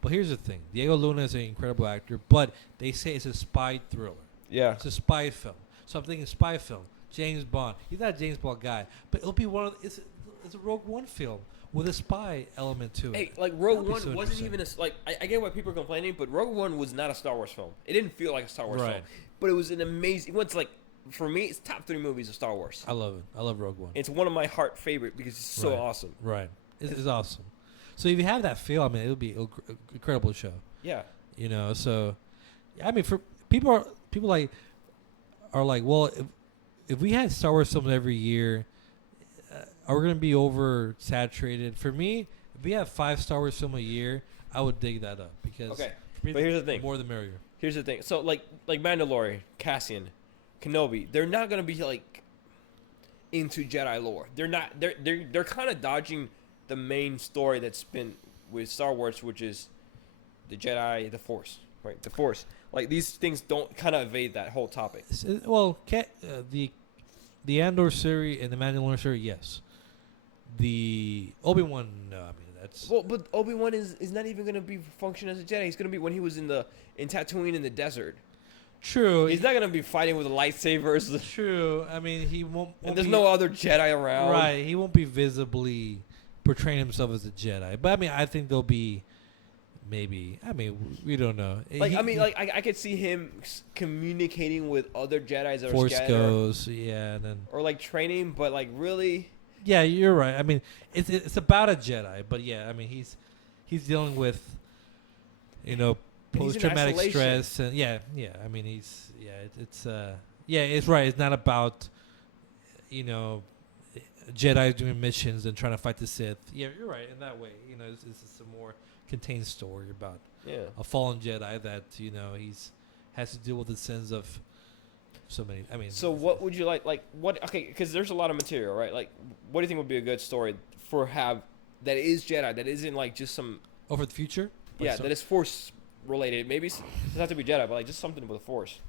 But here's the thing. Diego Luna is an incredible actor, but they say it's a spy thriller. Yeah. It's a spy film. So I'm thinking spy film. James Bond. He's not a James Bond guy, but it'll be it's a Rogue One film with a spy element to it. Hey, like Rogue One wasn't even I get why people are complaining, but Rogue One was not a Star Wars film. It didn't feel like a Star Wars film. But it was an amazing. It's like, for me, it's top 3 movies of Star Wars. I love it. I love Rogue One. It's one of my heart favorite because it's so awesome. Right. It's awesome. So if you have that feel, I mean, it'll be an incredible show. Yeah. So, I mean, for people are like, well, if we had Star Wars films every year, are we going to be oversaturated? For me, if we have 5 Star Wars films a year, I would dig that up because. Okay. But here's the thing. More the merrier. Here's the thing. So like Mandalorian, Cassian, Kenobi, they're not going to be like. into Jedi lore. They're not. They're kind of dodging the main story that's been with Star Wars, which is the Jedi, the Force, right? The Force. Like these things don't kind of evade that whole topic. Well, the Andor series and the Mandalorian series, yes. The Obi-Wan, no. I mean, that's Well, but Obi-Wan is not even gonna be function as a Jedi. He's gonna be when he was in Tatooine in the desert. true. He's not gonna be fighting with lightsabers. True. I mean, he won't. And there's no other Jedi around. Right. He won't be visibly portraying himself as a Jedi. But I mean, I think there'll be maybe. I mean, we don't know. I could see him communicating with other Jedis that are Force scattered, goes, yeah, and then or like training, but like really. yeah, you're right. I mean, it's about a Jedi, but yeah, I mean, he's dealing with, post traumatic stress, and yeah. I mean, it's right. It's not about, Jedi doing missions and trying to fight the Sith. Yeah, you're right in that way. It's a more contained story about a fallen Jedi that has to deal with the sins of so many. I mean, so what would you like? Like what? Okay, because there's a lot of material, right? Like, what do you think would be a good story for that is Jedi, that isn't like just some for the future? Yeah, that is Force related. Maybe it doesn't have to be Jedi, but like just something with the Force.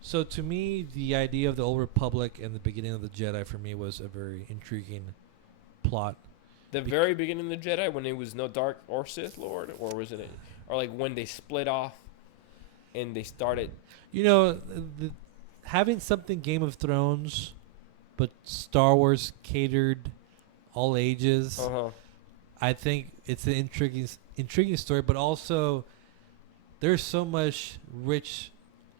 So to me, the idea of the Old Republic and the beginning of the Jedi for me was a very intriguing plot. The very beginning of the Jedi, when there was no Dark or Sith Lord, or was it, or like when they split off, and they started. Having something Game of Thrones, but Star Wars catered all ages. I think it's an intriguing story, but also there's so much rich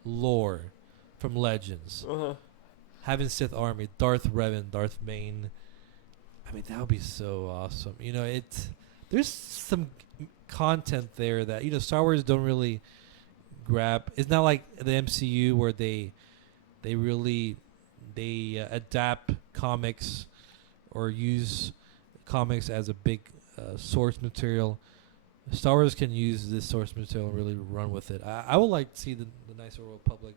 lore from Legends. Having Sith Army, Darth Revan, Darth Bane. I mean, that would be so awesome. There's some content there that Star Wars don't really grab. It's not like the MCU where they adapt comics or use comics as a big source material. Star Wars can use this source material and really run with it. I would like to see the Knights of the Republic.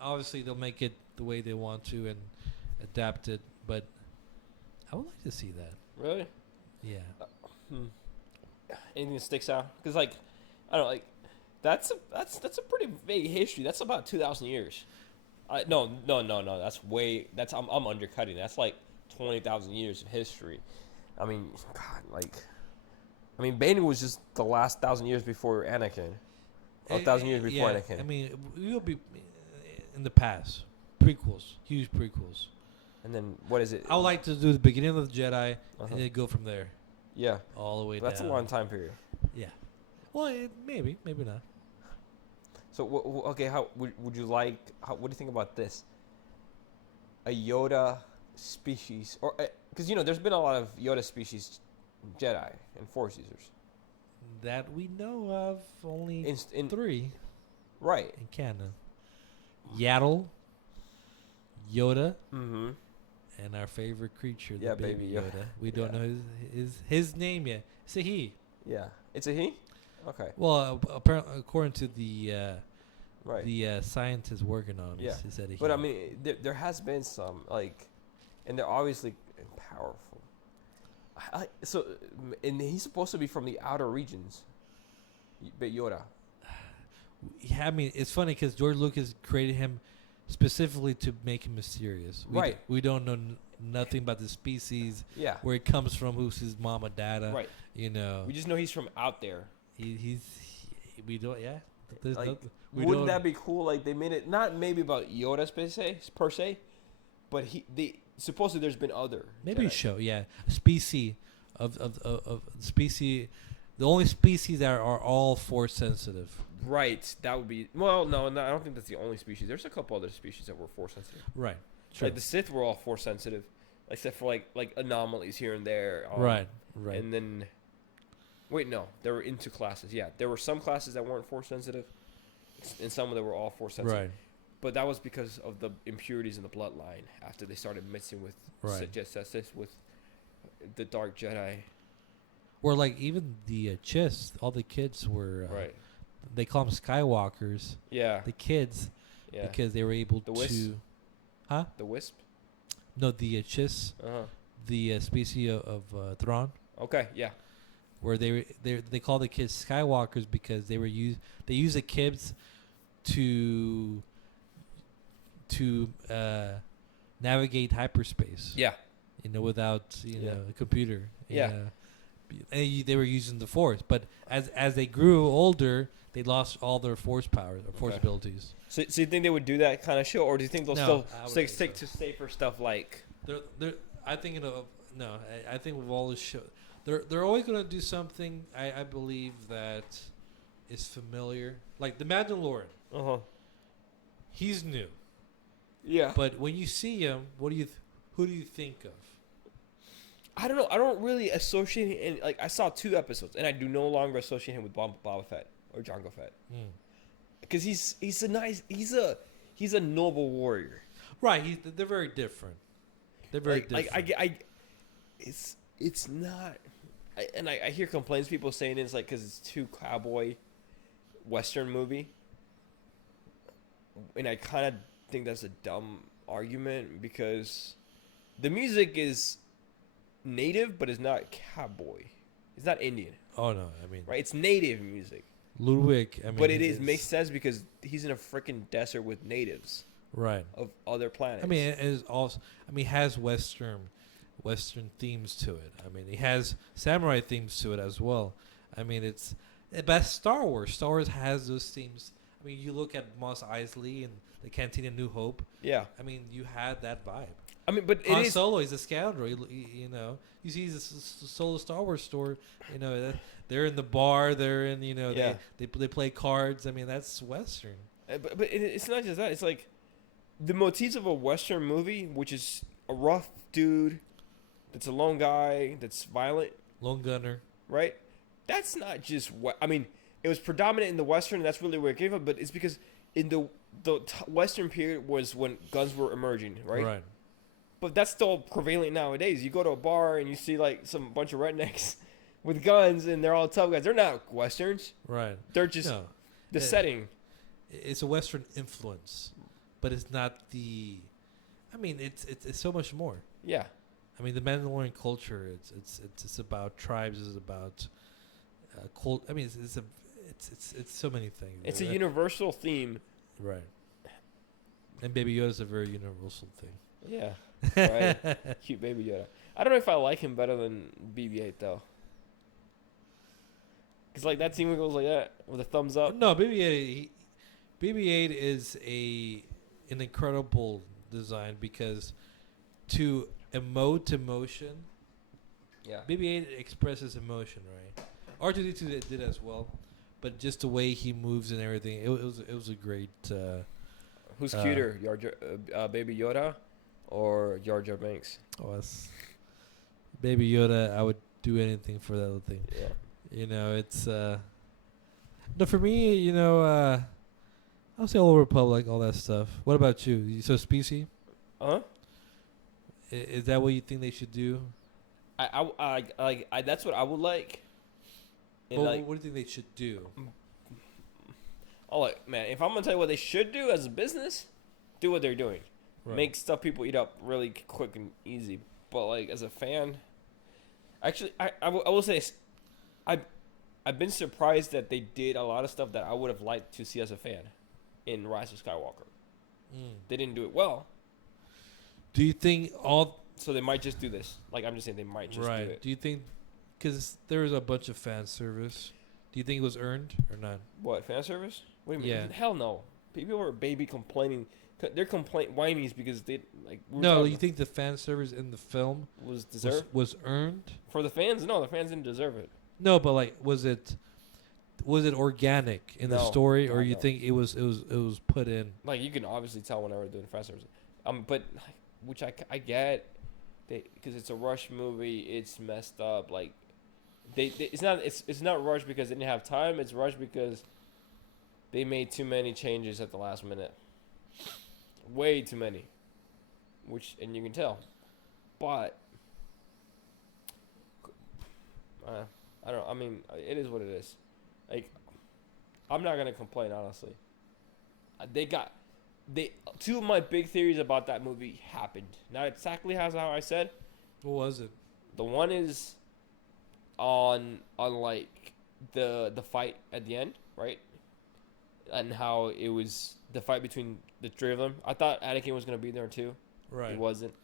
Obviously, they'll make it the way they want to and adapt it, but I would like to see that. Really? Yeah. Anything that sticks out? Because I don't know, that's a pretty vague history. That's about 2,000 years. No. I'm undercutting. That's like 20,000 years of history. I mean, God, Bane was just the last 1,000 years before Anakin. 1,000 years before Anakin. I mean, we will be in the past. Prequels, huge prequels. And then what is it? I would like to do the beginning of the Jedi and then go from there. Yeah. All the way down. That's a long time period. Yeah. Well, maybe not. So, okay, how would you like? What do you think about this? A Yoda species, or because there's been a lot of Yoda species, Jedi and Force users. That we know of, only in 3. Right. In canon. Yaddle, Yoda, and our favorite creature, the baby Yoda. We don't know his name yet. It's a he. Yeah, it's a he. Okay. Well, apparently, according to the right, the scientists working on it, he said a he. But I mean, there has been some and they're obviously powerful. And he's supposed to be from the outer regions. But Yoda. Yeah, I mean, it's funny because George Lucas created him specifically to make him mysterious. We don't know nothing about the species. Yeah. Where he comes from, who's his mama, dada. Right. We just know he's from out there. We don't. Yeah. Wouldn't that be cool? Like they made it not maybe about Yoda per se, but supposedly there's been other. Maybe Jedi. Show a species of species. The only species that are all Force sensitive. Right. That would be... Well, no, I don't think that's the only species. There's a couple other species that were Force sensitive. Right. True. Like the Sith were all Force sensitive, except for like anomalies here and there. Right. And then... Wait, no. There were into classes. Yeah. There were some classes that weren't Force sensitive, and some of them were all Force sensitive. Right. But that was because of the impurities in the bloodline after they started mixing with Sith with the Dark Jedi. Or like even the Chiss, all the kids were right. They call them Skywalkers. Yeah. The kids. Yeah. Because they were able the Wisp? to. Huh? The Wisp. No, the Chiss, Uh-huh. the species of Thrawn, Okay, yeah. where they call the kids Skywalkers because they use the kids to navigate hyperspace. Yeah. Without Yeah. a computer. Yeah. They were using the Force, but as they grew older, they lost all their Force power, or Force Okay. abilities. So you think they would do that kind of show, or do you think they'll No, I still would stick think to safer stuff like? They're I think no. I think with all this show, they're always gonna do something. I believe that is familiar, like the Mandalorian. Uh huh. He's new, Yeah. but when you see him, who do you think of? I don't know. I don't really associate him. Like I saw 2 episodes, and I do no longer associate him with Boba Fett or Jango Fett, because he's a noble warrior. Right. They're very different. They're very different. It's not. I hear complaints people saying it's like because it's too cowboy, western movie, and I kind of think that's a dumb argument because the music is native, but it's not cowboy. It's not Indian. Oh no, I mean, Right? It's native music. Ludwig. I mean, But it makes sense because he's in a freaking desert with natives right. of other planets. I mean, it is also. I mean, it has Western themes to it. I mean, it has samurai themes to it as well. I mean, it's best Star Wars. Star Wars has those themes. I mean, you look at Mos Eisley and the Cantina New Hope. yeah. I mean, you had that vibe. I mean, but Han it is. Solo is a scoundrel. You see the Solo Star Wars store. They're in the bar. They're in. Yeah. They play cards. I mean, that's Western. But it's not just that. It's like the motifs of a western movie, which is a rough dude, that's a lone guy, that's violent, Lone Gunner. right? That's not just what I mean. It was predominant in the western, and that's really where it came from. But it's because in the western period was when guns were emerging, right? Right. But that's still prevalent nowadays. You go to a bar and you see like some bunch of rednecks with guns, and they're all tough guys. They're not westerns. Right. They're just No. the setting. It's a Western influence, but it's not the. I mean, it's so much more. Yeah. I mean, the Mandalorian culture. It's about tribes. It's about cult. I mean, it's so many things. It's a universal theme. Right. And Baby Yoda is a very universal thing. Yeah. Right. Cute Baby Yoda. I don't know if I like him better than BB-8 though. Cause like that scene goes like that with a thumbs up. No, BB-8 is an incredible design because to emote emotion, Yeah. BB-8 expresses emotion, right? R2-D2 did as well, but just the way he moves and everything, it was a great. Who's cuter, Baby Yoda, or Jar Jar Binks? Oh, that's Baby Yoda. I would do anything for that little thing. Yeah. It's no, for me, I'll say Old Republic, all that stuff. What about you? So Specie? Huh? Is that what you think they should do? I that's what I would like. And Well, like, what do you think they should do? oh, like man, if I'm gonna tell you what they should do as a business, do what they're doing. Right. Make stuff people eat up really quick and easy. But like as a fan, actually, I will say, I've been surprised that they did a lot of stuff that I would have liked to see as a fan in Rise of Skywalker. They didn't do it well, Do you think all so they might just do this. Like I'm just saying, they might just right? do it. Do you think because there was a bunch of fan service? Do you think it was earned or not? What, fan service? Wait a minute. Yeah. Hell no. People were baby complaining. They're whinies because they like. No, you think the fan service in the film was deserved was earned? for the fans? No, the fans didn't deserve it. No, but like, was it organic in the No, story, no, or you no. think it was put in? Like you can obviously tell whenever they're doing fan service. But like, which I get, because it's a rush movie. It's messed up. Like it's not rushed because they didn't have time. It's rushed because they made too many changes at the last minute. Way too many. And you can tell. But I don't know. I mean, it is what it is. Like, I'm not gonna complain, honestly. They got they two of my big theories about that movie happened. Not exactly as how I said. What was it? The one is on like the fight at the end, right? And how it was the fight between the three of them. I thought Anakin was gonna be there too. Right. It wasn't.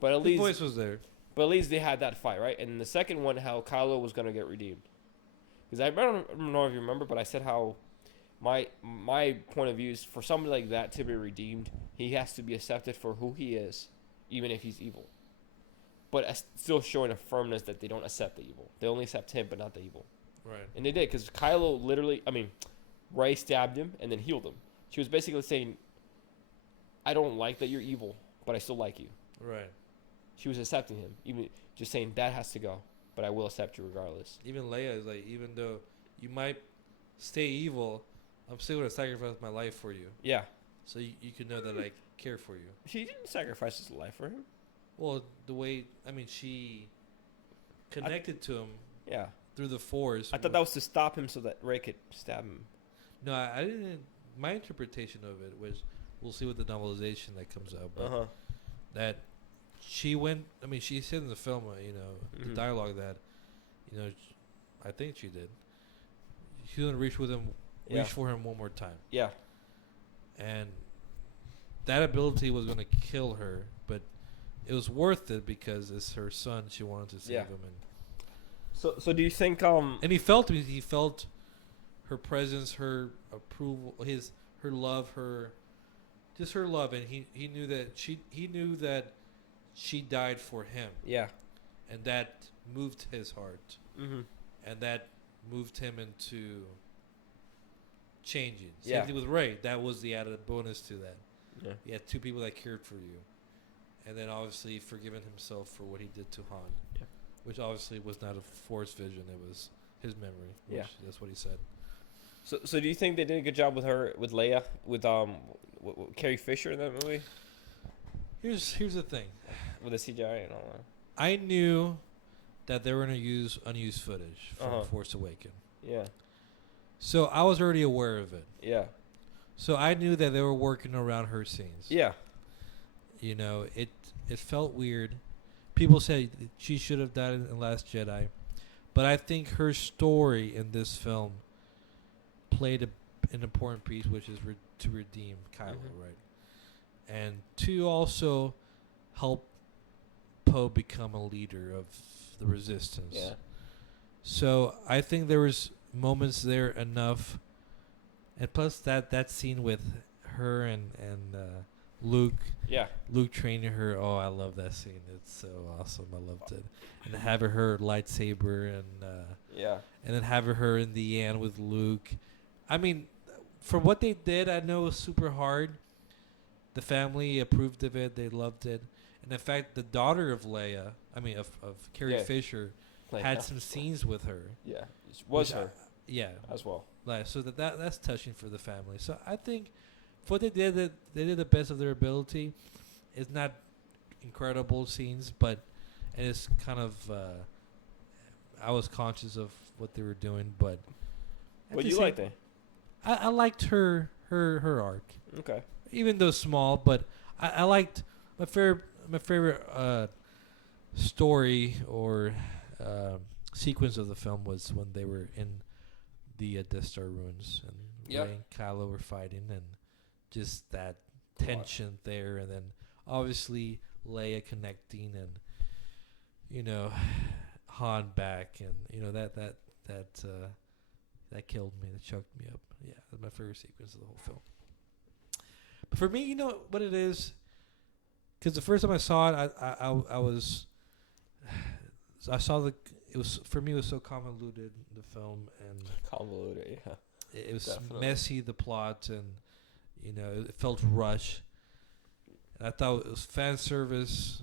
But at His least voice was there. But at least they had that fight, right? And the second one, how Kylo was gonna get redeemed. Because I don't know if you remember, but I said how my point of view is for somebody like that to be redeemed, he has to be accepted for who he is, even if he's evil. But still showing a firmness that they don't accept the evil. They only accept him, but not the evil. Right. And they did, because Kylo literally, Rey stabbed him and then healed him. She was basically saying, I don't like that you're evil, but I still like you. Right. She was accepting him, even just saying that has to go, but I will accept you regardless. Even Leia is like, even though you might stay evil, I'm still gonna sacrifice my life for you. Yeah. So you can know that I care for you. She didn't sacrifice his life for him. Well, the way she connected to him Yeah. through the Force. I thought that was to stop him so that Rey could stab him. No, I didn't. My interpretation of it was, we'll see with the novelization that comes out, but that she went. She said in the film, the dialogue that, I think she did. She didn't reach for him one more time. Yeah. And that ability was going to kill her, but it was worth it because it's her son. She wanted to save him, and so do you think and he felt her presence, her approval, her love, her love, and he knew that she died for him. Yeah. And that moved his heart. Mm-hmm. And that moved him into changing. Yeah. Same thing with Rey. That was the added bonus to that. Yeah. You had two people that cared for you. And then obviously forgiving himself for what he did to Han. Yeah. Which obviously was not a Force vision. It was his memory. Yeah. That's what he said. So do you think they did a good job with Leia, with Carrie Fisher in that movie? Here's the thing. With the CGI and all that. I knew that they were going to use unused footage from Force Awakens. Yeah. So I was already aware of it. Yeah. So I knew that they were working around her scenes. Yeah. It felt weird. People say she should have died in Last Jedi. But I think her story in this film played an important piece, which is to redeem Kylo, right? And to also help Poe become a leader of the Resistance. Yeah. So I think there was moments there enough, and plus that scene with her and Luke. Yeah. Luke training her. Oh, I love that scene. It's so awesome. I loved it. And having her lightsaber and then having her in the end with Luke. For what they did, I know it was super hard. The family approved of it. They loved it. And in fact, the daughter of Leia, of Carrie Fisher, had some scenes with her. Yeah, it was her. As well. So that's touching for the family. So I think for what they did the best of their ability. It's not incredible scenes, but it's kind of. I was conscious of what they were doing, but. What you liked it? I liked her arc. Okay. Even though small, but I liked my favorite story or sequence of the film was when they were in the Death Star ruins and Rey and Kylo were fighting, and just that tension there, and then obviously Leia connecting, and Han back, and that killed me, that choked me up. Yeah, that's my favorite sequence of the whole film. But for me, you know what it is? Because the first time I saw it, it was for me, it was so convoluted, the film, and convoluted, yeah. It was Definitely messy, the plot, and it felt rushed. And I thought it was fan service,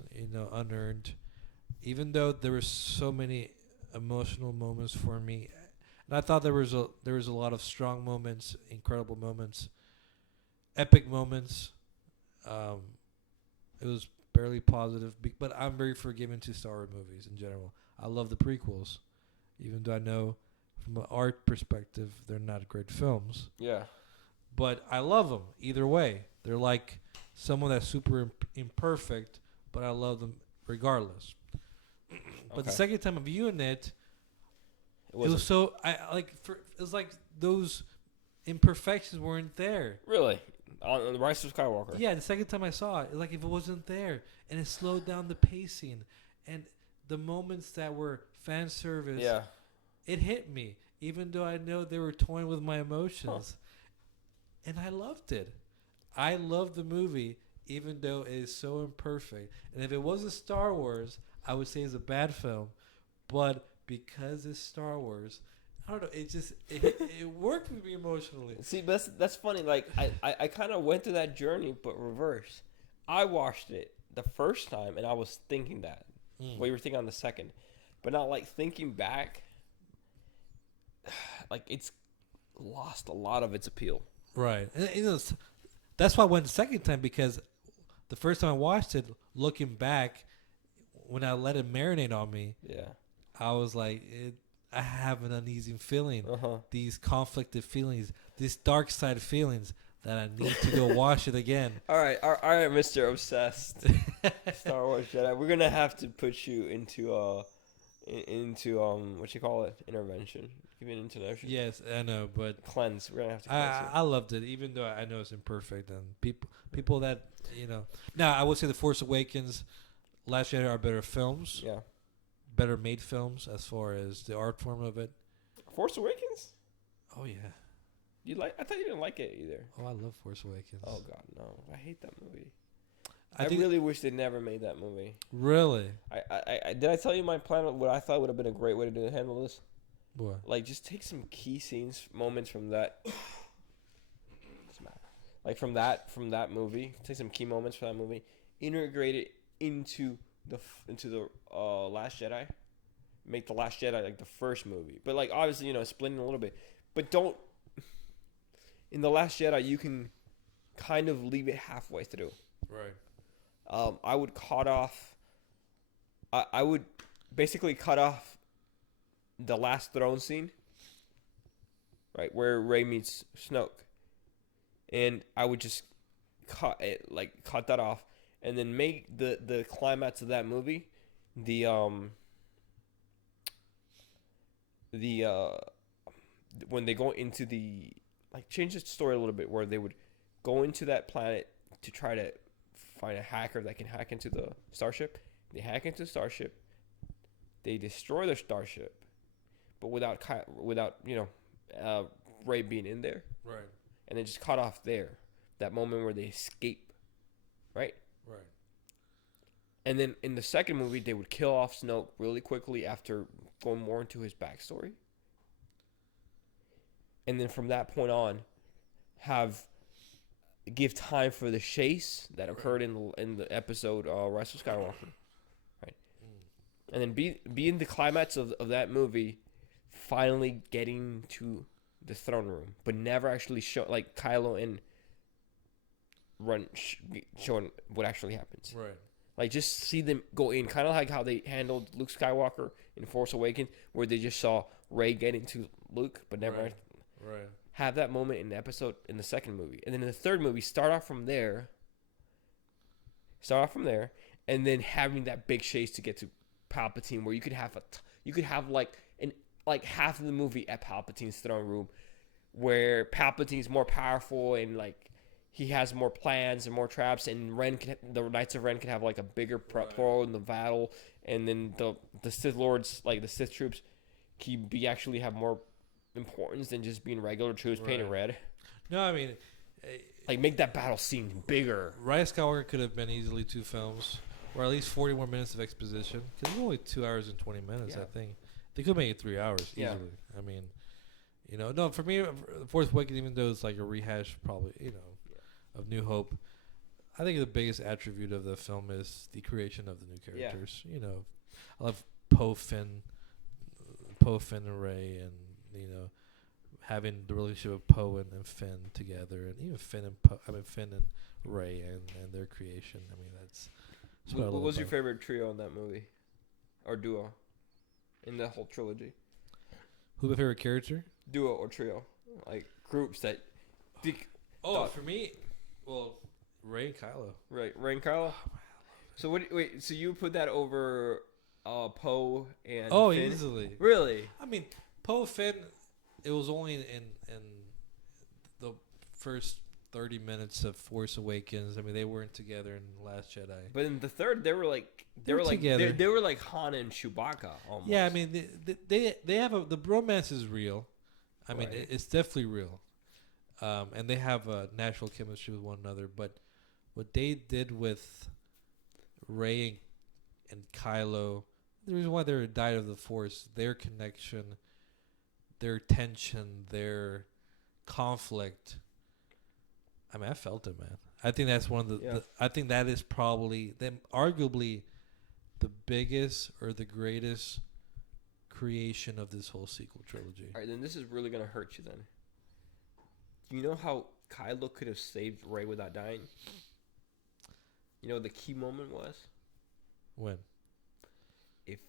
unearned. Even though there were so many emotional moments for me, and I thought there was a lot of strong moments, incredible moments, epic moments. It was barely positive, but I'm very forgiving to Star Wars movies in general. I love the prequels, even though I know from an art perspective they're not great films. Yeah. But I love them either way. They're like someone that's super imperfect, but I love them regardless. But the second time of viewing it, it was so it was like those imperfections weren't there. Really? On the Rise of Skywalker. Yeah, the second time I saw it, like if it wasn't there, and it slowed down the pacing, and the moments that were fan service. Yeah. It hit me, even though I know they were toying with my emotions, and I loved it. I loved the movie, even though it is so imperfect. And if it wasn't Star Wars, I would say it's a bad film, but because it's Star Wars, I don't know. It just it worked with me emotionally. See, that's funny. Like I kind of went through that journey, but reverse. I watched it the first time, and I was thinking that what you were thinking on the second, but not like thinking back. Like it's lost a lot of its appeal. Right, and that's why I went the second time, because the first time I watched it, looking back, when I let it marinate on me, I was like I have an uneasy feeling, these conflicted feelings, these dark side feelings that I need to go watch it again. All right, Mr. Obsessed Star Wars Jedi. We're gonna have to put you into what you call it, intervention. Give you an intervention. Yes, I know, but cleanse. We're gonna have to cleanse I loved it, even though I know it's imperfect, and people that Now I would say The Force Awakens, Last Jedi are better films. Yeah. Better made films as far as the art form of it. Force Awakens? Oh yeah. I thought you didn't like it either. Oh, I love Force Awakens. Oh god, no. I hate that movie. I really wish they never made that movie. Really? I did I tell you my plan what I thought would have been a great way to handle this? What? Like just take some key moments from that from that movie. Take some key moments from that movie, integrate it into the Last Jedi, make the Last Jedi like the first movie, but like obviously splitting a little bit, but don't. In the Last Jedi, you can kind of leave it halfway through. Right. I would cut off. I would basically cut off the last throne scene, right where Rey meets Snoke, and I would just cut that off. And then make the climax of that movie, when they go into change the story a little bit, where they would go into that planet to try to find a hacker that can hack into the starship. They hack into the starship. They destroy their starship, but without Rey being in there. Right. And then just cut off there, that moment where they escape, right? Right. And then in the second movie, they would kill off Snoke really quickly after going more into his backstory. And then from that point on, give time for the chase that occurred in the episode Rise of Skywalker, right? And then be in the climax of that movie, finally getting to the throne room, but never actually show like Kylo and Ren showing what actually happens. Right. Like, just see them go in, kind of like how they handled Luke Skywalker in Force Awakens, where they just saw Rey get into Luke, but never have that moment in the second movie. And then in the third movie, start off from there, and then having that big chase to get to Palpatine, where you could have half of the movie at Palpatine's throne room, where Palpatine's more powerful and he has more plans and more traps, and the Knights of Ren can have a bigger role in the battle, and then the Sith Lords, the Sith troops, can actually have more importance than just being regular troops painted red. No, I mean, make that battle scene bigger. Rise of Skywalker could have been easily 2 films, or at least 40 more minutes of exposition, because it's only 2 hours and 20 minutes. I think they could make it 3 hours easily. Yeah. I mean, no, for me, Force Awakens, even though it's a rehash, probably of New Hope, I think the biggest attribute of the film is the creation of the new characters. Yeah. I love Poe, Finn, and Rey, and having the relationship of Poe and Finn together, and even Finn and Rey and their creation. I mean, that's what was your favorite trio in that movie, or duo, in the whole trilogy? Who's my favorite character? Duo or trio, groups that. For me, well, Rey and Kylo. Right, Rey and Kylo. So wait, so you put that over Poe and Finn? Easily. Really? I mean, Poe Finn. It was only in the first 30 minutes of Force Awakens. I mean, they weren't together in The Last Jedi. But in the third, they were together. They were like Han and Chewbacca almost. Yeah, I mean, they have the bromance is real. I mean, it's definitely real. And they have a natural chemistry with one another. But what they did with Rey and Kylo, the reason why they died of the Force, their connection, their tension, their conflict. I mean, I felt it, man. I think that's one of the I think that is probably arguably the biggest or the greatest creation of this whole sequel trilogy. All right, then this is really gonna hurt you. Then, you know how Kylo could have saved Rey without dying? You know what the key moment was? When? If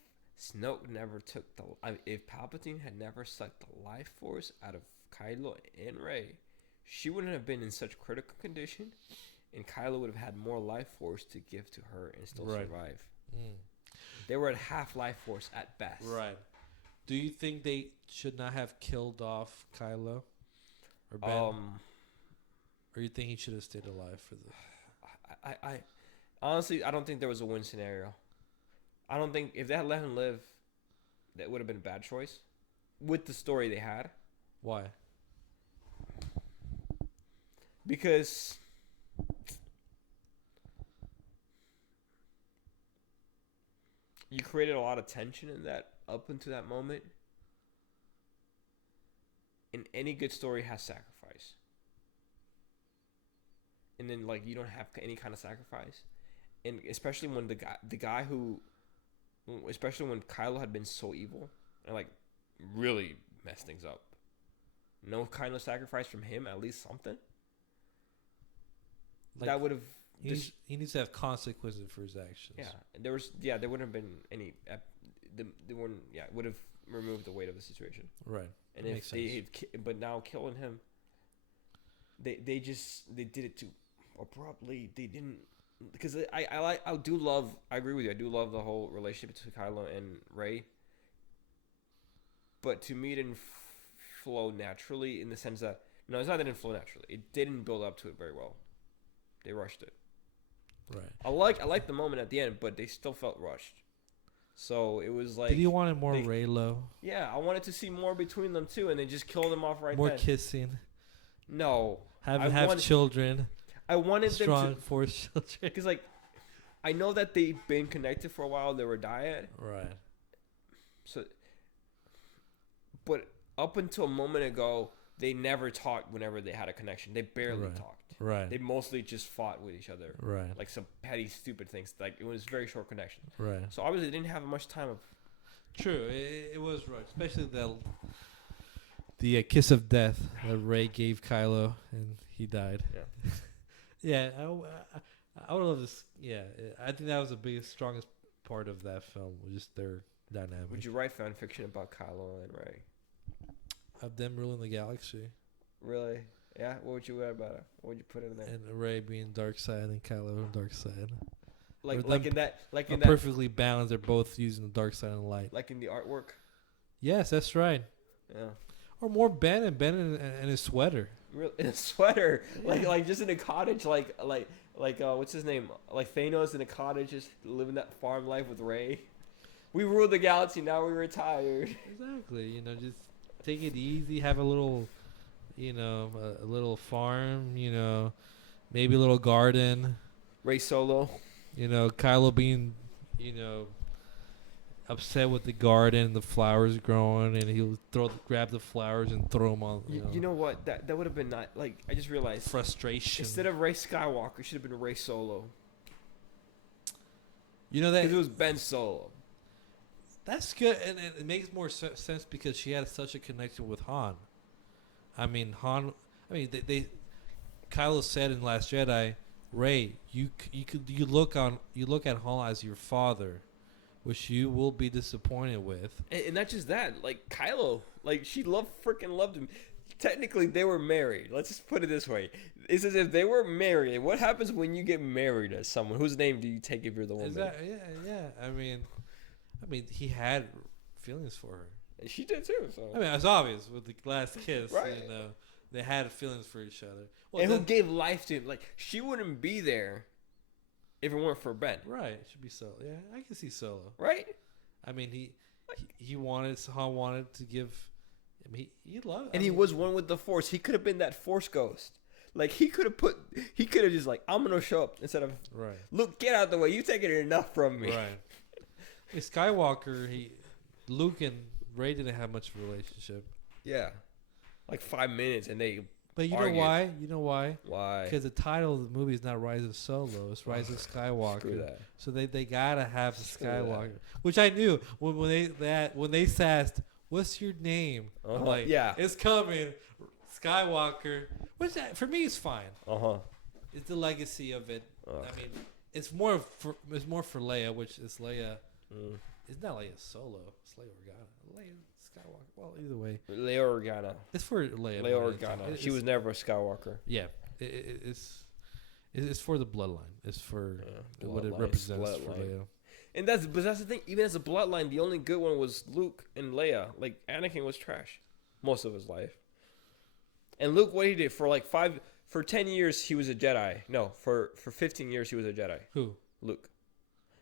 Snoke never took if Palpatine had never sucked the life force out of Kylo and Rey, she wouldn't have been in such critical condition, and Kylo would have had more life force to give to her and still survive. They were at half life force at best. Right. Do you think they should not have killed off Kylo or Ben? Or you think he should have stayed alive for the? I honestly, I don't think there was a win scenario. I don't think if they had let him live, that would have been a bad choice. With the story they had. Why? Because you created a lot of tension in that up until that moment. And any good story has sacrifice. And then like you don't have any kind of sacrifice. And especially when the guy who, especially when Kylo had been so evil and like really messed things up. No kind of sacrifice from him, at least something. Like, that would have. He needs to have consequences for his actions. Yeah, there wouldn't have been any. They wouldn't. Yeah, it would have removed the weight of the situation. Right. And if they, but now killing him, they did it too abruptly. They didn't, because I agree with you. I do love the whole relationship between Kylo and Rey. But to me, it didn't flow naturally in the sense that no, it's not that it didn't flow naturally. It didn't build up to it very well. They rushed it. Right. I like the moment at the end, but they still felt rushed. So it was like. Did you want more Reylo? Yeah, I wanted to see more between them too, and they just killed them off right more then. More kissing. No. Have children. I wanted strong them to force children. Because like, I know that they've been connected for a while. They were dyad. Right. So. But up until a moment ago, they never talked whenever they had a connection. They barely talked. Right. They mostly just fought with each other. Right. Like some petty, stupid things. Like it was very short connection. Right. So obviously they didn't have much time of. True. It was right. Especially the kiss of death that Rey gave Kylo and he died. Yeah. Yeah. I would love this. Yeah. I think that was the biggest, strongest part of that film. Was just their dynamic. Would you write fan fiction about Kylo and Rey? Of them ruling the galaxy. Really? Yeah. What would you write about it? What would you put in there? And Rey being dark side and Kylo dark side. Like in that perfectly balanced. They're both using the dark side and light. Like in the artwork. Yes, that's right. Yeah. Or more Ben in his sweater. Real in a sweater, like just in a cottage, like what's his name? Like Thanos in a cottage, just living that farm life with Rey. We ruled the galaxy. Now we're retired. Exactly. Just take it easy. Have a little, a little farm. Maybe a little garden. Rey Solo. Kylo being, upset with the garden, the flowers growing, and he'll grab the flowers and throw them on. You know what? That would have been not like I just realized frustration. Instead of Rey Skywalker, it should have been Rey Solo. That because it was Ben Solo. That's good, and it makes more sense because she had such a connection with Han. Kylo said in Last Jedi, Rey, you look at Han as your father, which you will be disappointed with. And not just that, like Kylo, like she freaking loved him. Technically, they were married. Let's just put it this way: It's as if they were married. What happens when you get married to someone? Whose name do you take if you're the woman? Is that yeah? I mean, he had feelings for her. And she did too. So I mean, it's obvious with the last kiss. Right. You know, they had feelings for each other. Well, and who gave life to him? Like she wouldn't be there if it weren't for Ben. Right. It should be Solo. Yeah, I can see Solo. Right. I mean, he wanted Han wanted to give. I mean, he loved. And he was one with the Force. He could have been that Force ghost. Like he could have just like, I'm gonna show up instead of right. Luke, get out the way. You taking enough from me. Right. Hey, Skywalker, Luke and Rey didn't have much of a relationship. Yeah. Like 5 minutes and they But you argued. know why? You know why? Why? Because the title of the movie is not Rise of Solo, it's Rise of Skywalker. Screw that. So they gotta have the Screw Skywalker. that. Which I knew when they asked, what's your name? I'm like, yeah. It's coming. Skywalker. Which for me is fine. It's the legacy of it. I mean, it's more for Leia, which is Leia. It's not Leia Solo. It's Leia Organa. Leia Skywalker. Well, either way. Leia Organa. It's for Leia. Leia Organa. She was never a Skywalker. Yeah. It's for the bloodline. It's for what it represents for Leia. And that's the thing. Even as a bloodline, the only good one was Luke and Leia. Like Anakin was trash most of his life. And Luke, what he did for 10 years, he was a Jedi. No, for 15 years, he was a Jedi. Who? Luke.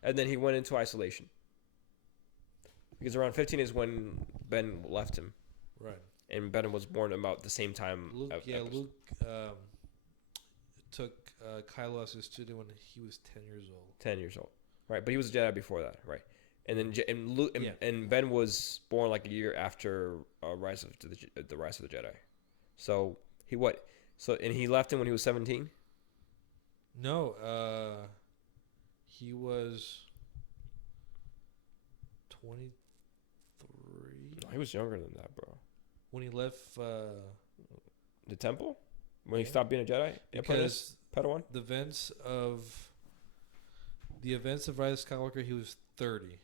And then he went into isolation. Because around 15 is when Ben left him. Right. And Ben was born about the same time. Luke took Kylo as his student when he was 10 years old. 10 years old. Right, but he was a Jedi before that, right? And then and Ben was born like a year after the Rise of the Jedi. So and he left him when he was 17? No, he was 23. No, he was younger than that, bro. When he left the temple? When he stopped being a Jedi? Because Padawan? the events of Rise of Skywalker, he was 30.